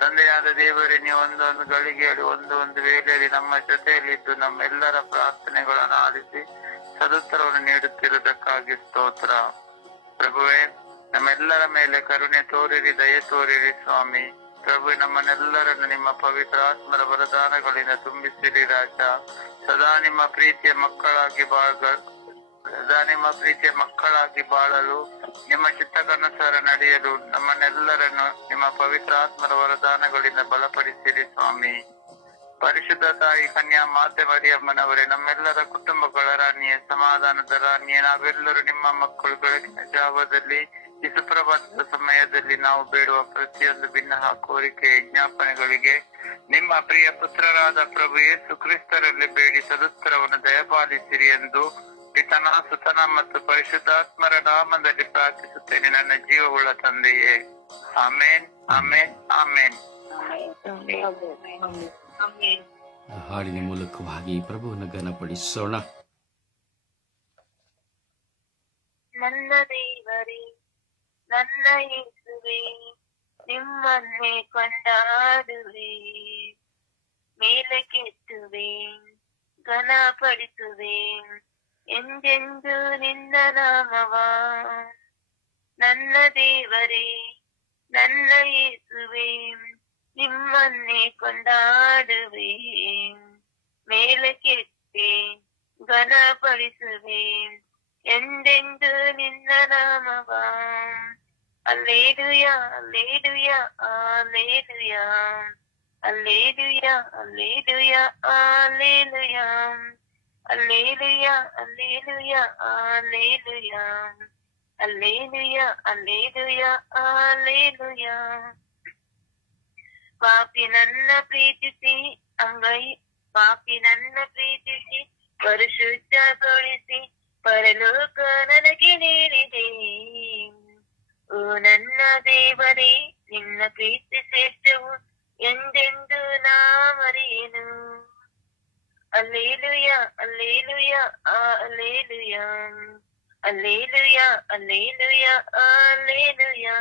ತಂದೆಯಾದ ದೇವರೇ, ನೀವು ಒಂದೊಂದು ಗಳಿಗೆಯಲ್ಲಿ ಒಂದು ವೇಳೆಯಲ್ಲಿ ನಮ್ಮ ಜೊತೆಯಲ್ಲಿದ್ದು ನಮ್ಮೆಲ್ಲರ ಪ್ರಾರ್ಥನೆಗಳನ್ನು ಆಲಿಸಿ ಸದುತ್ತರವನ್ನು ನೀಡುತ್ತಿರುವುದಕ್ಕಾಗಿ ಸ್ತೋತ್ರ. ಪ್ರಭುವೆ, ನಮ್ಮೆಲ್ಲರ ಮೇಲೆ ಕರುಣೆ ತೋರಿರಿ, ದಯೆ ತೋರಿರಿ ಸ್ವಾಮಿ. ಪ್ರಭು, ನಮ್ಮನ್ನೆಲ್ಲರನ್ನು ನಿಮ್ಮ ಪವಿತ್ರ ಆತ್ಮರ ವರದಾನಗಳಿಂದ ತುಂಬಿಸಿರಿ ರಾಜ. ಸದಾ ನಿಮ್ಮ ಪ್ರೀತಿಯ ಮಕ್ಕಳಾಗಿ ಬಾಳಲು, ನಿಮ್ಮ ಚಿತ್ತಕ್ಕನುಸಾರ ನಡೆಯಲು ನಮ್ಮನ್ನೆಲ್ಲರನ್ನು ನಿಮ್ಮ ಪವಿತ್ರ ಆತ್ಮರ ವರದಾನಗಳಿಂದ ಬಲಪಡಿಸಿರಿ ಸ್ವಾಮಿ. ಪರಿಶುದ್ಧ ತಾಯಿ ಕನ್ಯಾ ಮಾತೆ ಮರಿಯಮ್ಮನವರೇ, ನಮ್ಮೆಲ್ಲರ ಕುಟುಂಬಗಳ ರಾಣಿಯೇ, ಸಮಾಧಾನದ ರಾಣಿಯೇ, ನಾವೆಲ್ಲರೂ ನಿಮ್ಮ ಮಕ್ಕಳು ಬೆಳಗಿನ ಜಾವದಲ್ಲಿ ಈ ಸುಪ್ರಭಾತದ ಸಮಯದಲ್ಲಿ ನಾವು ಬೇಡುವ ಪ್ರತಿಯೊಂದು ಭಿನ್ನ ಕೋರಿಕೆ ವಿಜ್ಞಾಪನೆಗಳಿಗೆ ನಿಮ್ಮ ಪ್ರಿಯ ಪುತ್ರರಾದ ಪ್ರಭು ಯೇಸು ಕ್ರಿಸ್ತರಲ್ಲಿ ಬೇಡಿ ಸದುತ್ತರವನ್ನು ದಯಪಾಲಿಸಿರಿ ಎಂದು ಪಿತನ, ಸುತನ ಮತ್ತು ಪರಿಶುದ್ಧಾತ್ಮರ ನಾಮದಲ್ಲಿ ಪ್ರಾರ್ಥಿಸುತ್ತೇನೆ ನನ್ನ ಜೀವವುಳ್ಳ ತಂದೆಯೇ. ಆಮೇನ್, ಆಮೇನ್, ಆಮೇನ್. ಹಾಡಿನ ಮೂಲಕವಾಗಿ ಪ್ರಭುವನ್ನು ಘನಪಡಿಸೋಣ. ನನ್ನ ದೇವರೇ, ನನ್ನ ಯೇಸುವೇ, ನಿಮ್ಮನ್ನೇ ಕೊಂಡಾಡುವೆ, ಮೇಲಕ್ಕೆತ್ತುವೆ, ಘನಪಡಿಸುವೆ ಎಂದೆಂದು ನಿನ್ನ ನಾಮವ. ನನ್ನ ದೇವರೇ, ನನ್ನ ಯೇಸುವೇ, ನಿಮ್ಮನ್ನೇ ಕೊಂಡಾಡುವೆ, ಮೇಲಕ್ಕೆತ್ತೆ ಘನಪಡಿಸುವೆ ಎಂದೆಂದು ನಿನ್ನ ನಾಮವ. ಅಲ್ಲೇಲುಯಾ, ಅಲ್ಲೇಲುಯಾ, ಅಲ್ಲೇಲುಯಾ, ಅಲ್ಲೇಲುಯಾ, ಅಲ್ಲೇಲುಯಾ, ಅಲ್ಲೇಲುಯಾ, ಅಲ್ಲೇಲುಯಾ, ಅಲ್ಲೇಲುಯಾ, ಅಲ್ಲೇಲುಯಾ, ಅಲ್ಲೇಲುಯಾ, ಅಲ್ಲೇಲುಯಾ, ಅಲ್ಲೇಲುಯಾ. ಪಾಪಿ ನನ್ನ ಪ್ರೀತಿಸಿ ಪರಿಶುದ್ಧಗೊಳಿಸಿ ಪರಲೋಕ ನನಗೆ ನೀಡಿದೆ. ಓ ನನ್ನ ದೇವರೇ, ನಿನ್ನ ಪ್ರೀತಿ ಶ್ರೇಷ್ಠವು ಎಂದೆಂದು ನಾ ಮರೆಯೆನು. ಅಲ್ಲೇಲುಯಾ, ಅಲ್ಲೇಲುಯಾ, ಅಲ್ಲೇಲುಯಾ, ಅಲ್ಲೇಲುಯಾ, ಅಲ್ಲೇಲುಯಾ, ಅಲ್ಲೇಲುಯಾ.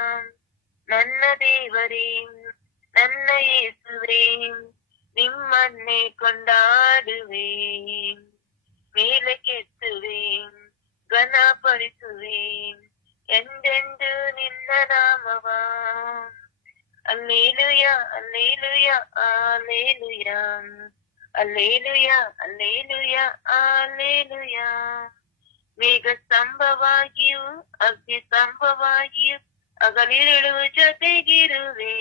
ನನ್ನ ದೇವರೇ, ನನ್ನ ಯೇಸುವೇ, ನಿಮ್ಮನ್ನೇ ಕೊಂಡಾಡುವೆ, ಮೇಲಕ್ಕೆತ್ತುವೆ, ಘನಪಡಿಸುವೆ ಎಂದೆಂದು ನಿನ್ನ ನಾಮವ. ಅಲ್ಲೇಲುಯಾ, ಅಲ್ಲೇಲುಯಾ, ಅಲ್ಲೇಲುಯಾ, ಅಲ್ಲೇಲುಯಾ, ಅಲ್ಲೇಲುಯಾ, ಅಲ್ಲೇಲುಯಾ. ಮೇಘ ಸ್ತಂಭವಾಗಿಯೂ ಅಗ್ನಿ ಸ್ತಂಭವಾಗಿಯೂ ಹಗಲಿರುಳು ಜೊತೆಗಿರುವೆ.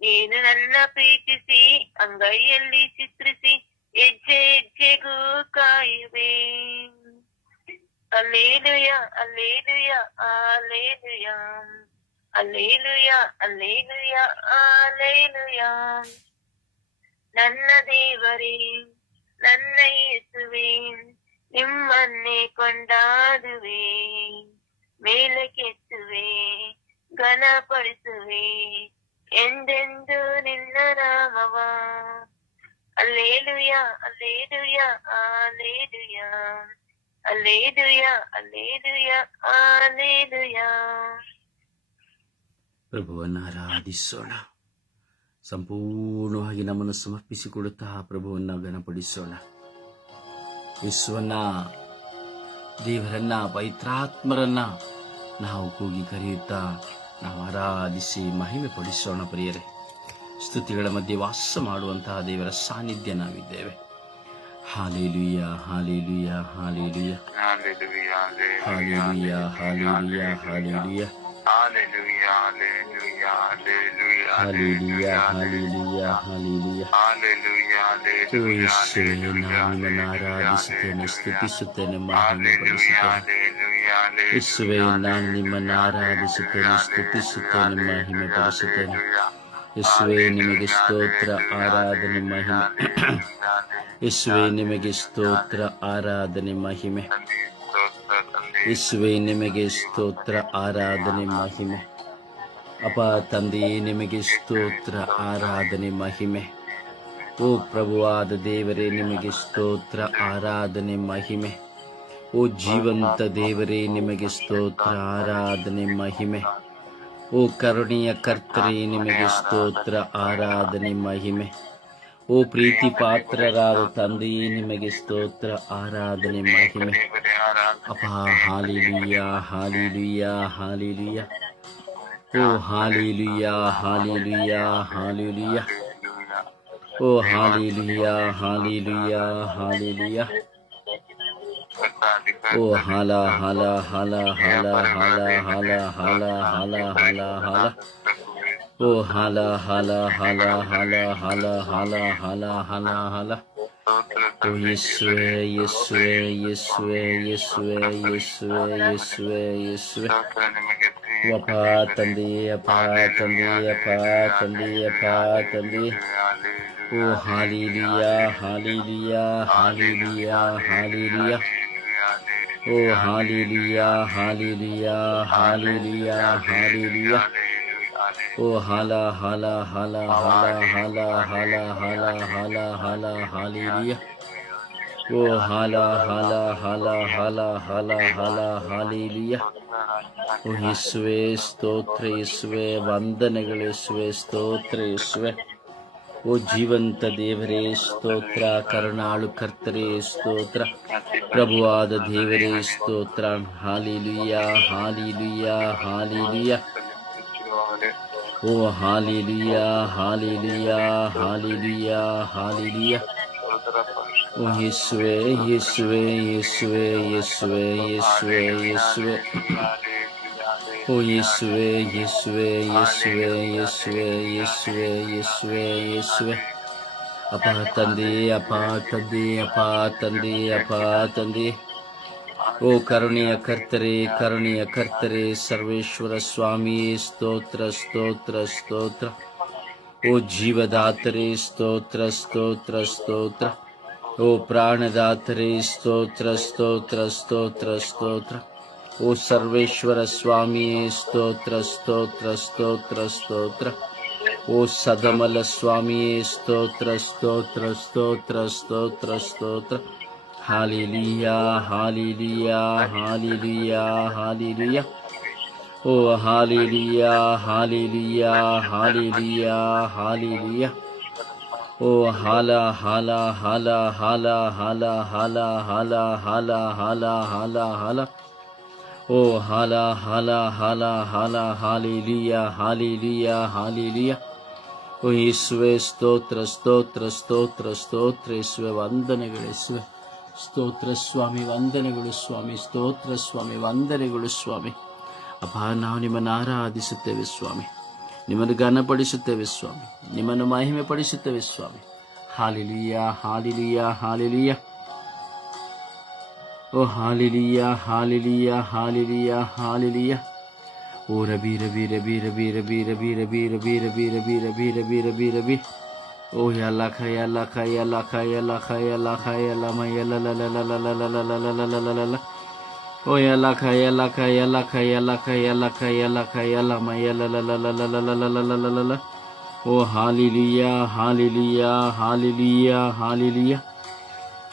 ನೀನು ನನ್ನ ಪ್ರೀತಿಸಿ ಅಂಗೈಯಲ್ಲಿ ಚಿತ್ರಿಸಿ ಹೆಜ್ಜೆ ಹೆಜ್ಜೆಗೂ ಕಾಯುವೆ. ಅಲ್ಲೇಲುಯಾ, ಅಲ್ಲೇಲುಯಾ, ಅಲ್ಲೇಲುಯಾ, ಅಲ್ಲೇಲುಯಾ, ಅಲ್ಲೇಲುಯಾ, ಅಲ್ಲೇಲುಯಾ. ನನ್ನ ದೇವರೇ, ನನ್ನ ಯೇಸುವೇ, ನಿಮ್ಮನ್ನೇ ಕೊಂಡಾಡುವೆ, ಮೇಲಕ್ಕೆತ್ತುವೆ, ಘನಪಡಿಸುವೆ ಎಂದೆಂದು ನಿನ್ನ ನಾಮವ. ಅಲ್ಲೇಲುಯ ಅಲ್ಲೇಲುಯ ಅಲ್ಲೇಲುಯ ಅಲ್ಲೇಲುಯ ಅಲ್ಲೇಲುಯ ಅಲ್ಲೇಲುಯ. ಪ್ರಭುವನ್ನು ಆರಾಧಿಸೋಣ. ಸಂಪೂರ್ಣವಾಗಿ ನಮ್ಮನ್ನು ಸಮರ್ಪಿಸಿಕೊಡುತ್ತಾ ಪ್ರಭುವನ್ನು ಘನಪಡಿಸೋಣ. ವಿಶ್ವವನ್ನ, ದೇವರನ್ನ, ಪವಿತ್ರಾತ್ಮರನ್ನ ನಾವು ಕೂಗಿ ಕರೆಯುತ್ತಾ ನಾವು ಆರಾಧಿಸಿ ಮಹಿಮೆ ಪಡಿಸೋಣ. ಪ್ರಿಯರೇ, ಸ್ತುತಿಗಳ ಮಧ್ಯೆ ವಾಸ ಮಾಡುವಂತಹ ದೇವರ ಸಾನ್ನಿಧ್ಯ ನಾವಿದ್ದೇವೆ. Hallelujah hallelujah hallelujah Hallelujah, hallelujah hallelujah hallelujah Hallelujah, Hallelujah, Hallelujah, hallelujah hallelujah hallelujah. ಓ ಯೇಸುವೇ, ನಾನು ನಿನ್ನನ್ನು ಆರಾಧಿಸುತ್ತೇನೆ, ಸ್ತುತಿಸುತ್ತೇನೆ, ಮಹಿಮೆ ಪಡಿಸುತ್ತೇನೆ. ಯೇಸುವೇ, ನಾನು ನಿಮ್ಮನ್ನು ಆರಾಧಿಸುತ್ತೇನೆ, ಸ್ತುತಿಸುತ್ತೇನೆ, ಮಹಿಮೆ ಪಡಿಸುತ್ತೇನೆ. ಯೇಸುವೇ, ನಿಮಗೆ ಸ್ತೋತ್ರ, ಆರಾಧನೆ, ಮಹಿಮೆ. ಯೇಸುವೇ, ನಿಮಗೆ ಸ್ತೋತ್ರ, ಆರಾಧನೆ, ಮಹಿಮೆ. ಯೇಸುವೇ, ನಿಮಗೆ ಸ್ತೋತ್ರ, ಆರಾಧನೆ, ಮಹಿಮೆ. ಅಪ್ಪ ತಂದೆಯೇ, ನಿಮಗೆ ಸ್ತೋತ್ರ, ಆರಾಧನೆ, ಮಹಿಮೆ. ಓ ಪ್ರಭುವಾದ ದೇವರೇ, ನಿಮಗೆ ಸ್ತೋತ್ರ, ಆರಾಧನೆ, ಮಹಿಮೆ. ಓ ಜೀವಂತ ದೇವರೇ, ನಿಮಗೆ ಸ್ತೋತ್ರ, ಆರಾಧನೆ, ಮಹಿಮೆ. ಓ ಕರುಣೆಯ ಕರ್ತರೇ, ನಿಮಗೆ ಸ್ತೋತ್ರ, ಆರಾಧನೆ, ಮಹಿಮೆ. ಓ ಪ್ರೀತಿ ಪಾತ್ರರಾದ ತಂದೆಯೇ, ನಿಮಗೆ ಸ್ತೋತ್ರ, ಆರಾಧನೆ, ಮಹಿಮೆ. ಅಪ್ಪ, ಹಾಲೆಲೂಯ ಹಾಲೆಲೂಯ ಹಾಲೆಲೂಯ. ಓ ಹಾಲೆಲೂಯ ಹಾಲೆಲೂಯ ಹಾಲೆಲೂಯ. ಓ ಹಾಲೆಲೂಯ ಹಾಲೆಲೂಯ ಹಾಲೆಲೂಯ. ಓ ಹಾಲ ಹಾಲ ಹಾಲ ಹಾಲ ಹಾಲ ಹಾಲ ಹಾಲ ಹಾಲ ಹಾಲ ಹಾಲ. ಓ ಹಾಲ ಹಾಲ ಹಾಲ ಹಾಲ ಹಾಲ ಹಾಲ ಹಾಲ ಹಾಲ ಹಾಲ. ಓ ಯೇಸುವೆ ಯೇಸುವೆ ಯೇಸುವೆ ಯೇಸುವೆ ಯೇಸುವೆ ಯೇಸುವೆ ಯೇಸುವೆ. ಅಪ್ಪ ತಂದೆಯೇ, ಅಪ್ಪ ತಂದೆಯೇ, ಅಪ್ಪ ತಂದೆಯೇ, ಅಪ್ಪ ತಂದೆಯೇ. ಓ ಹಾಲೆಲೂಯ ಹಾಲೆಲೂಯ ಹಾಲೆಲೂಯ ಹಾಲೆಲೂಯ. ಓ ಹಾಲೆಲೂಯ ಹಾಲೆಲೂಯ ಹಾಲೆಲೂಯ ಹಾಲೆಲೂಯ. ಓ ಹಾಲ ಹಾಲ ಹಾಲ ಹಾಲ ಹಾಲ ಹಾಲ ಹಾಲ ಹಾಲ ಹಾಲ ಹಾಲೆಲೂಯ. ಓ ಹಾಲ ಹಾಲ ಹಾಲ ಹಾಲ ಹಾಲ ಹಾಲ ಹಾಲೆಲೂಯ. ಓ ಯೇಸುವೆ ಸ್ತೋತ್ರ, ಯೇಸುವೆ ವಂದನೆಗಳು, ಯೇಸುವೆ ಸ್ತೋತ್ರ, ಯೇಸುವೆ. ಓ ಜೀವಂತ ದೇವರೇ ಸ್ತೋತ್ರ, ಕರುಣಾಳು ಕರ್ತರೇ ಸ್ತೋತ್ರ, ಪ್ರಭುವಾದ ದೇವರೇ ಸ್ತೋತ್ರ. Hallelujah hallelujah hallelujah. ಓ ಹಾಲೆಲೂಯ ಹಾಲೆಲೂಯ ಹಾಲೆಲೂಯ ಹಾಲೆಲೂಯ. ಓ ಯೇಸುವೆ ಯೇಸುವೆ ಯೇಸುವೆ ಯೇಸುವೆ ಯೇಸುವೆ ಯೇಸುವೆ. ಓ ಯೇಸುವೆ ಯೇಸುವೆ ಯೇಸುವೆ ಯೇಸುವೆ ಯೇಸುವೆ ಯೇಸುವೆ ಯೇಸುವೆ. ಅಪ್ಪ ತಂದೆ, ಅಪ್ಪ ತಂದೆ, ಅಪ್ಪ ತಂದೆ, ಅಪ್ಪ ತಂದೆ. ಓ ಕರುಣೆಯ ಕರ್ತರೆ, ಕರುಣೆಯ ಕರ್ತರೆ, ಸರ್ವೇಶ್ವರ ಸ್ವಾಮಿಯೇ ಸ್ತೋತ್ರ ಸ್ತೋತ್ರ ಸ್ತೋತ್ರ. ಓ ಜೀವದಾತರೇ ಸ್ತೋತ್ರ ಸ್ತೋತ್ರ ಸ್ತೋತ್ರ. ಓ ಪ್ರಾಣದಾತರೇ ಸ್ತೋತ್ರ ಸ್ತೋತ್ರ ಸ್ತೋತ್ರ ಸ್ತೋತ್ರ. ಓ ಸರ್ವೇಶ್ವರ ಸ್ವಾಮಿಯೇ ಸ್ತೋತ್ರ ಸ್ತೋತ್ರ ಸ್ತೋತ್ರ ಸ್ತೋತ್ರ. ಓ ಸದಮಲ ಸ್ವಾಮಿಯೇ ಸ್ತೋತ್ರ ಸ್ತೋತ್ರ ಸ್ತೋತ್ರ ಸ್ತೋತ್ರ ಸ್ತೋತ್ರ. Hallelujah hallelujah hallelujah hallelujah. ಓ ಹಾಲೆಲೂಯ ಹಾಲೆಲೂಯ ಹಾಲೆಲೂಯ ಹಾಲೆಲೂಯ. ಓ ಹಾಲ ಹಾಲ ಹಾಲ ಹಾಲ ಹಾಲ ಹಾಲ ಹಾಲ ಹಾಲ ಹಾಲ ಹಾಲ ಹಾಲ. ಓ ಹಾಲ ಹಾಲ ಹಾಲ ಹಾಲ ಹಾಲೆಲೂಯ ಹಾಲೆಲೂಯ ಹಾಲೆಲೂಯ. ಓ ಯೇಸುವೆ ಸ್ತೋತ್ರ ಸ್ತೋತ್ರ ಸ್ತೋತ್ರ ಸ್ತೋತ್ರ. ಯೇಸುವೆ ವಂದನೆಗಳು, ಯೇಸುವೆ ಸ್ತೋತ್ರ ಸ್ವಾಮಿ, ವಂದನೆಗಳು ಸ್ವಾಮಿ, ಸ್ತೋತ್ರ ಸ್ವಾಮಿ, ವಂದನೆಗಳು ಸ್ವಾಮಿ. ಅಪ್ಪ, ನಾವು ನಿಮ್ಮನ್ನು ಆರಾಧಿಸುತ್ತೇವೆ ಸ್ವಾಮಿ, ನಿಮ್ಮನ್ನು ಘನಪಡಿಸುತ್ತೇವೆ ಸ್ವಾಮಿ, ನಿಮ್ಮನ್ನು ಮಹಿಮೆ ಪಡಿಸುತ್ತೇವೆ ಸ್ವಾಮಿ. Hallelujah hallelujah hallelujah. ಓ ಹಾಲೆಲೂಯ ಹಾಲೆಲೂಯ ಹಾಲೆಲೂಯ ಹಾಲೆಲೂಯ. ಓ ರಬಿ ರಬಿ ರಬಿ ರಬಿ ರಬಿ ರಬಿ ರಬಿ ರಬಿ ರಬಿ ರಬಿ ರಬಿ ರಬಿ ರಬಿ ರಬಿ. ಓ ಯಲ್ಲ ಖಯ ಲ ಖಯ ಲ ಖಯ ಲ ಖಯ ಲ ಖಯ ಲ ಮಯ ಲ ಲ ಲ ಲ ಲ ಲ ಲ ಲ ಲ ಲ ಲ ಲ. ಓ ಯಲ್ಲ ಖಯ ಲ ಖಯ ಲ ಖಯ ಲ ಖಯ ಲ ಖಯ ಲ ಖಯ ಲ ಮಯ ಲ ಲ ಲ ಲ ಲ ಲ ಲ ಲ ಲ ಲ ಲ. ಓ ಹಾಲಿಲಿಯಾ ಹಾಲಿಲಿಯಾ ಹಾಲಿಲಿಯಾ ಹಾಲಿಲಿಯಾ.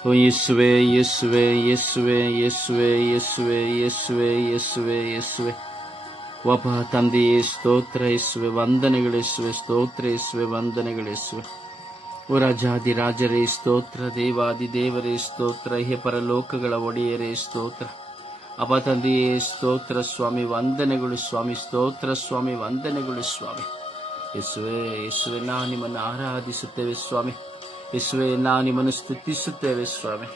ಓ ಯೇಸುವೆ ಯೇಸುವೆ ಯೇಸುವೆ ಯೇಸುವೆ ಯೇಸುವೆ ಯೇಸುವೆ ಯೇಸುವೆ ಯೇಸುವೆ. ಒಬ್ಬ ತಂದೆಯೇ ಸ್ತೋತ್ರ ಯೇಸುವೆ, ವಂದನೆಗಳು ಯೇಸುವೆ, ಸ್ತೋತ್ರ ಯೇಸುವೆ, ವಂದನೆಗಳು ಯೇಸುವೆ. ಓ ರಾಜಾದಿ ರಾಜರೇ ಸ್ತೋತ್ರ, ದೇವಾದಿ ದೇವರೇ ಸ್ತೋತ್ರ, ಹೇ ಪರಲೋಕಗಳ ಒಡೆಯರೇ ಸ್ತೋತ್ರ. ಅಪ್ಪ ತಂದೆಯೇ ಸ್ತೋತ್ರ ಸ್ವಾಮಿ, ವಂದನೆಗಳು ಸ್ವಾಮಿ, ಸ್ತೋತ್ರ ಸ್ವಾಮಿ, ವಂದನೆಗಳು ಸ್ವಾಮಿ. ಯೇಸುವೆ ಯೇಸುವೆ, ನಾವು ನಿಮ್ಮನ್ನು ಆರಾಧಿಸುತ್ತೇವೆ ಸ್ವಾಮಿ. ಯೇಸುವೆ, ನಾವು ನಿಮ್ಮನ್ನು ಸ್ತುತಿಸುತ್ತೇವೆ ಸ್ವಾಮಿ.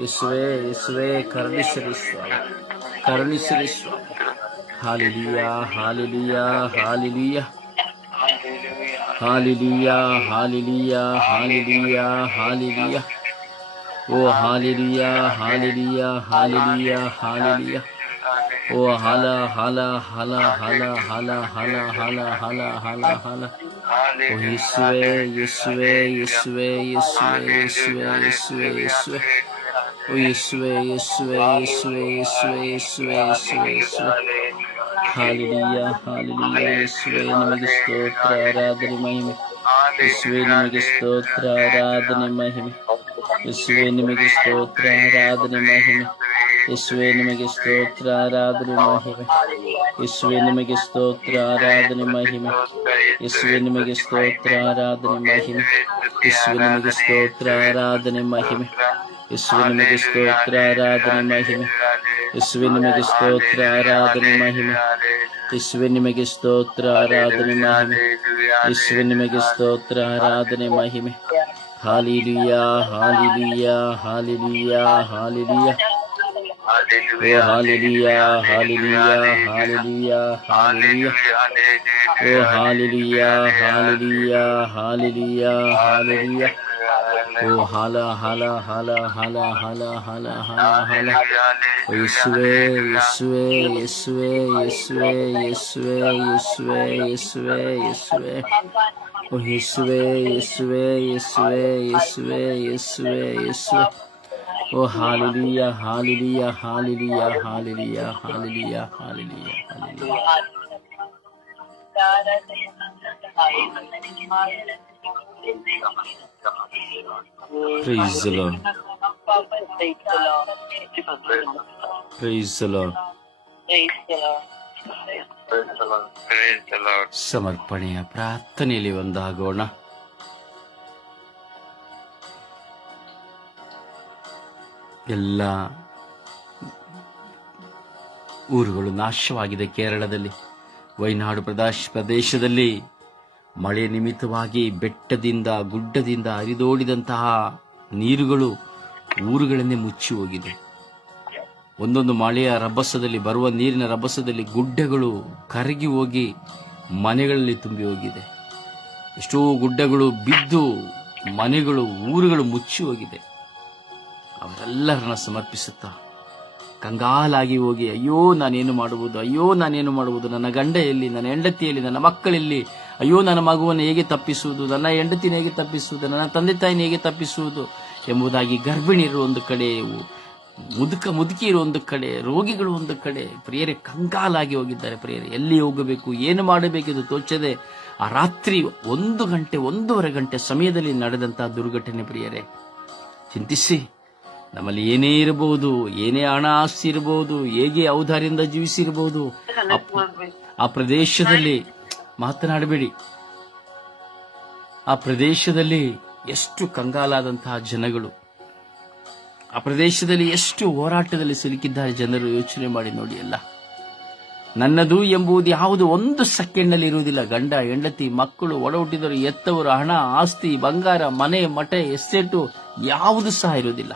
ಯೇಸುವೆ ಯೇಸುವೆ, ಕರುಣಿಸಿರಿ ಸ್ವಾಮಿ, ಕರುಣಿಸಿರಿ ಸ್ವಾಮಿ. Hallelujah hallelujah hallelujah hallelujah hallelujah hallelujah hallelujah. ಓ ಹಾಲೆಲೂಯಾ ಹಾಲೆಲೂಯಾ ಹಾಲೆಲೂಯಾ ಹಾಲೆಲೂಯಾ. ಓ ಹಲ ಹಲ ಹಲ ಹಲ ಹಲ ಹಲ ಹಲ ಹಲ ಹಲ ಹಲ. ಓ ಯೇಸುವೆ ಯೇಸುವೆ ಯೇಸುವೆ ಯೇಸುವೆ ಯೇಸುವೆ ಯೇಸುವೆ ಯೇಸುವೆ. ಓ ಯೇಸುವೆ ಯೇಸುವೆ ಯೇಸುವೆ ಯೇಸುವೆ ಯೇಸುವೆ ಯೇಸುವೆ ಯೇಸುವೆ. Hallelujah hallelujah. ಯೇಸುವೆ ನಿಮಗೆ ಸ್ತೋತ್ರ, ಆರಾಧನೆ, ಮಹಿಮೆ. ಯೇಸುವೆ ನಿಮಗೆ ಸ್ತೋತ್ರ, ಆರಾಧನೆ, ಮಹಿಮೆ. ಯೇಸುವೆ ನಿಮಗೆ ಸ್ತೋತ್ರ, ಆರಾಧನೆ, ಮಹಿಮೆ. ಯೇಸುವೆ ನಿಮಗೆ ಸ್ತೋತ್ರ, ಆರಾಧನೆ, ಮಹಿಮೆ. ಯೇಸುವೆ ನಿಮಗೆ ಸ್ತೋತ್ರ, ಆರಾಧನೆ, ಮಹಿಮೆ. ಯೇಸುವೆ ನಿಮಗೆ ಸ್ತೋತ್ರ, ಆರಾಧನೆ, ಮಹಿಮೆ. ಯೇಸುವೆ ನಿಮಗೆ ಸ್ತೋತ್ರ, ಆರಾಧನೆ, ಮಹಿಮೆ. ಯೇಸುವೆ ನಿಮಗೆ ಸ್ತೋತ್ರ, ಆರಾಧನೆ, ಮಹಿಮೆ. ಯೇಸುವೆ ನಿಮಗೆ ಸ್ತೋತ್ರ, ಆರಾಧನೆ, ಮಹಿಮೆ. ಯೇಸುವೆ ನಿಮಗೆ ಸ್ತೋತ್ರ, ಆರಾಧನೆ, ಮಹಿಮೆ. ಯೇಸುವೆ ನಿಮಗೆ ಸ್ತೋತ್ರ, ಆರಾಧನೆ, ಮಹಿಮೆ. Hallelujah hallelujah hallelujah hallelujah. ಓ ಹಾಲೆಲೂಯಾ ಹಾಲೆಲೂಯಾ ಹಾಲೆಲೂಯಾ ಹಾಲೆಲೂಯಾ. ಓ ಹಾಲೆಲೂಯಾ ಹಾಲೆಲೂಯಾ ಹಾಲೆಲೂಯಾ ಹಾಲೆಲೂಯಾ. ಓ ಹಲ ಹಲ ಹಲ ಹಲ ಹಲ ಹಲ ಹಲ ಹಲ. ಯೇಸುವೆ ಯೇಸುವೆ ಯೇಸುವೆ ಯೇಸುವೆ ಯೇಸುವೆ ಯೇಸುವೆ ಯೇಸುವೆ ಯೇಸುವೆ. ಓ ಯೇಸುವೆ ಯೇಸುವೆ ಯೇಸುವೆ ಯೇಸುವೆ ಯೇಸುವೆ ಯೇಸುವೆ. ಓ hallelujah hallelujah hallelujah hallelujah hallelujah hallelujah hallelujah. Praise the Lord. Praise the Lord. ಸಮರ್ಪಣೆಯ ಪ್ರಾರ್ಥನೆಯಲ್ಲಿ ಒಂದಾಗೋಣ. ಎಲ್ಲ ಊರುಗಳು ನಾಶವಾಗಿದೆ. ಕೇರಳದಲ್ಲಿ, ವಯನಾಡು ಪ್ರದೇಶದಲ್ಲಿ ಮಳೆ ನಿಮಿತ್ತವಾಗಿ ಬೆಟ್ಟದಿಂದ ಗುಡ್ಡದಿಂದ ಹರಿದೋಡಿದಂತಹ ನೀರುಗಳು ಊರುಗಳನ್ನೇ ಮುಚ್ಚಿ ಹೋಗಿದೆ. ಒಂದೊಂದು ಮಳೆಯ ರಭಸದಲ್ಲಿ, ಬರುವ ನೀರಿನ ರಭಸದಲ್ಲಿ ಗುಡ್ಡಗಳು ಕರಗಿ ಹೋಗಿ ಮನೆಗಳಲ್ಲಿ ತುಂಬಿ ಹೋಗಿದೆ. ಎಷ್ಟೋ ಗುಡ್ಡಗಳು ಬಿದ್ದು ಮನೆಗಳು, ಊರುಗಳು ಮುಚ್ಚಿ ಹೋಗಿದೆ. ಅವರೆಲ್ಲರನ್ನ ಸಮರ್ಪಿಸುತ್ತಾ ಕಂಗಾಲಾಗಿ ಹೋಗಿ, ಅಯ್ಯೋ ನಾನೇನು ಮಾಡುವುದು, ಅಯ್ಯೋ ನಾನೇನು ಮಾಡುವುದು, ನನ್ನ ಗಂಡ ಎಲ್ಲಿ, ನನ್ನ ಹೆಂಡತಿಯಲ್ಲಿ, ನನ್ನ ಮಕ್ಕಳೆಲ್ಲಿ, ಅಯ್ಯೋ ನನ್ನ ಮಗುವನ್ನು ಹೇಗೆ ತಪ್ಪಿಸುವುದು, ನನ್ನ ಹೆಂಡತಿನ ಹೇಗೆ ತಪ್ಪಿಸುವುದು, ನನ್ನ ತಂದೆ ತಾಯಿನ ಹೇಗೆ ತಪ್ಪಿಸುವುದು ಎಂಬುದಾಗಿ ಗರ್ಭಿಣಿಯರು ಒಂದು ಕಡೆ, ಮುದುಕಿ ಒಂದು ಕಡೆ, ರೋಗಿಗಳು ಒಂದು ಕಡೆ, ಪ್ರಿಯರೇ ಕಂಗಾಲಾಗಿ ಹೋಗಿದ್ದಾರೆ. ಪ್ರಿಯರೇ, ಎಲ್ಲಿ ಹೋಗಬೇಕು, ಏನು ಮಾಡಬೇಕೆಂದು ತೋಚದೆ ಆ ರಾತ್ರಿ 1 ಗಂಟೆ 1.5 ಗಂಟೆ ಸಮಯದಲ್ಲಿ ನಡೆದಂತಹ ದುರ್ಘಟನೆ. ಪ್ರಿಯರೇ, ಚಿಂತಿಸಿ, ನಮ್ಮಲ್ಲಿ ಏನೇ ಇರಬಹುದು, ಏನೇ ಹಣ ಆಸ್ತಿ ಇರಬಹುದು, ಹೇಗೆ ಔದಾರ್ಯದಿಂದ ಜೀವಿಸಿರಬಹುದು, ಆ ಪ್ರದೇಶದಲ್ಲಿ ಮಾತನಾಡಬೇಡಿ. ಆ ಪ್ರದೇಶದಲ್ಲಿ ಎಷ್ಟು ಕಂಗಾಲಾದಂತಹ ಜನಗಳು, ಆ ಪ್ರದೇಶದಲ್ಲಿ ಎಷ್ಟು ಹೋರಾಟದಲ್ಲಿ ಸಿಲುಕಿದ್ದಾರೆ ಜನರು. ಯೋಚನೆ ಮಾಡಿ ನೋಡಿ. ಎಲ್ಲ ನನ್ನದು ಎಂಬುದು ಯಾವುದು 1 ಸೆಕೆಂಡ್ನಲ್ಲಿ ಇರುವುದಿಲ್ಲ. ಗಂಡ, ಹೆಂಡತಿ, ಮಕ್ಕಳು, ಒಡ ಹುಟ್ಟಿದವರು, ಎತ್ತವರು, ಹಣ, ಆಸ್ತಿ, ಬಂಗಾರ, ಮನೆ, ಮಠ, ಎಸ್ಟೇಟು ಯಾವುದು ಸಹ ಇರುವುದಿಲ್ಲ.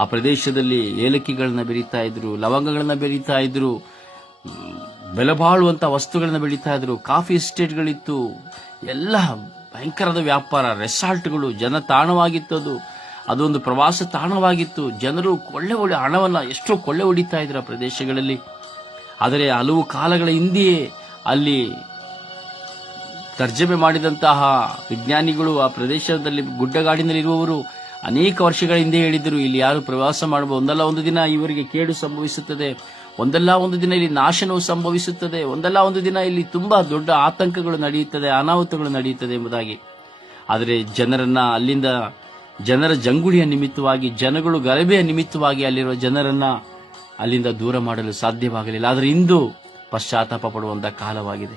ಆ ಪ್ರದೇಶದಲ್ಲಿ ಏಲಕ್ಕಿಗಳನ್ನ ಬೆಳೀತಾ ಇದ್ರು, ಲವಂಗಗಳನ್ನ ಬೆಳೀತಾ ಇದ್ರು, ಬೆಲೆ ಬಾಳುವಂತ ವಸ್ತುಗಳನ್ನ ಬೆಳೀತಾ ಇದ್ರು, ಕಾಫಿ ಎಸ್ಟೇಟ್ಗಳಿತ್ತು, ಎಲ್ಲ ಭಯಂಕರದ ವ್ಯಾಪಾರ, ರೆಸಾರ್ಟ್ಗಳು, ಜನ ತಾಣವಾಗಿತ್ತು. ಅದೊಂದು ಪ್ರವಾಸ ತಾಣವಾಗಿತ್ತು. ಜನರು ಹಣವನ್ನ ಎಷ್ಟೋ ಕೊಳ್ಳೆ ಹೊಡಿತಾ ಇದ್ರು ಆ ಪ್ರದೇಶಗಳಲ್ಲಿ. ಆದರೆ ಹಲವು ಕಾಲಗಳ ಹಿಂದೆಯೇ ಅಲ್ಲಿ ತರ್ಜಮೆ ಮಾಡಿದಂತಹ ವಿಜ್ಞಾನಿಗಳು, ಆ ಪ್ರದೇಶದಲ್ಲಿ ಗುಡ್ಡಗಾಡಿನಲ್ಲಿರುವವರು ಅನೇಕ ವರ್ಷಗಳ ಹಿಂದೆ ಹೇಳಿದ್ರು, ಇಲ್ಲಿ ಯಾರು ಪ್ರವಾಸ ಮಾಡಬಹುದು, ಒಂದಲ್ಲ ಒಂದು ದಿನ ಇವರಿಗೆ ಕೇಡು ಸಂಭವಿಸುತ್ತದೆ, ಒಂದಲ್ಲ ಒಂದು ದಿನ ಇಲ್ಲಿ ನಾಶನವು ಸಂಭವಿಸುತ್ತದೆ, ಒಂದಲ್ಲ ಒಂದು ದಿನ ಇಲ್ಲಿ ತುಂಬಾ ದೊಡ್ಡ ಆತಂಕಗಳು ನಡೆಯುತ್ತದೆ, ಅನಾಹುತಗಳು ನಡೆಯುತ್ತದೆ ಎಂಬುದಾಗಿ. ಆದರೆ ಅಲ್ಲಿಂದ ಜನರ ಜಂಗುಳಿಯ ನಿಮಿತ್ತವಾಗಿ, ಜನಗಳು ಗಲಭೆಯ ನಿಮಿತ್ತವಾಗಿ ಅಲ್ಲಿರುವ ಜನರನ್ನ ಅಲ್ಲಿಂದ ದೂರ ಮಾಡಲು ಸಾಧ್ಯವಾಗಲಿಲ್ಲ. ಆದರೆ ಇಂದು ಪಶ್ಚಾತ್ತಾಪ ಪಡುವಂತ ಕಾಲವಾಗಿದೆ.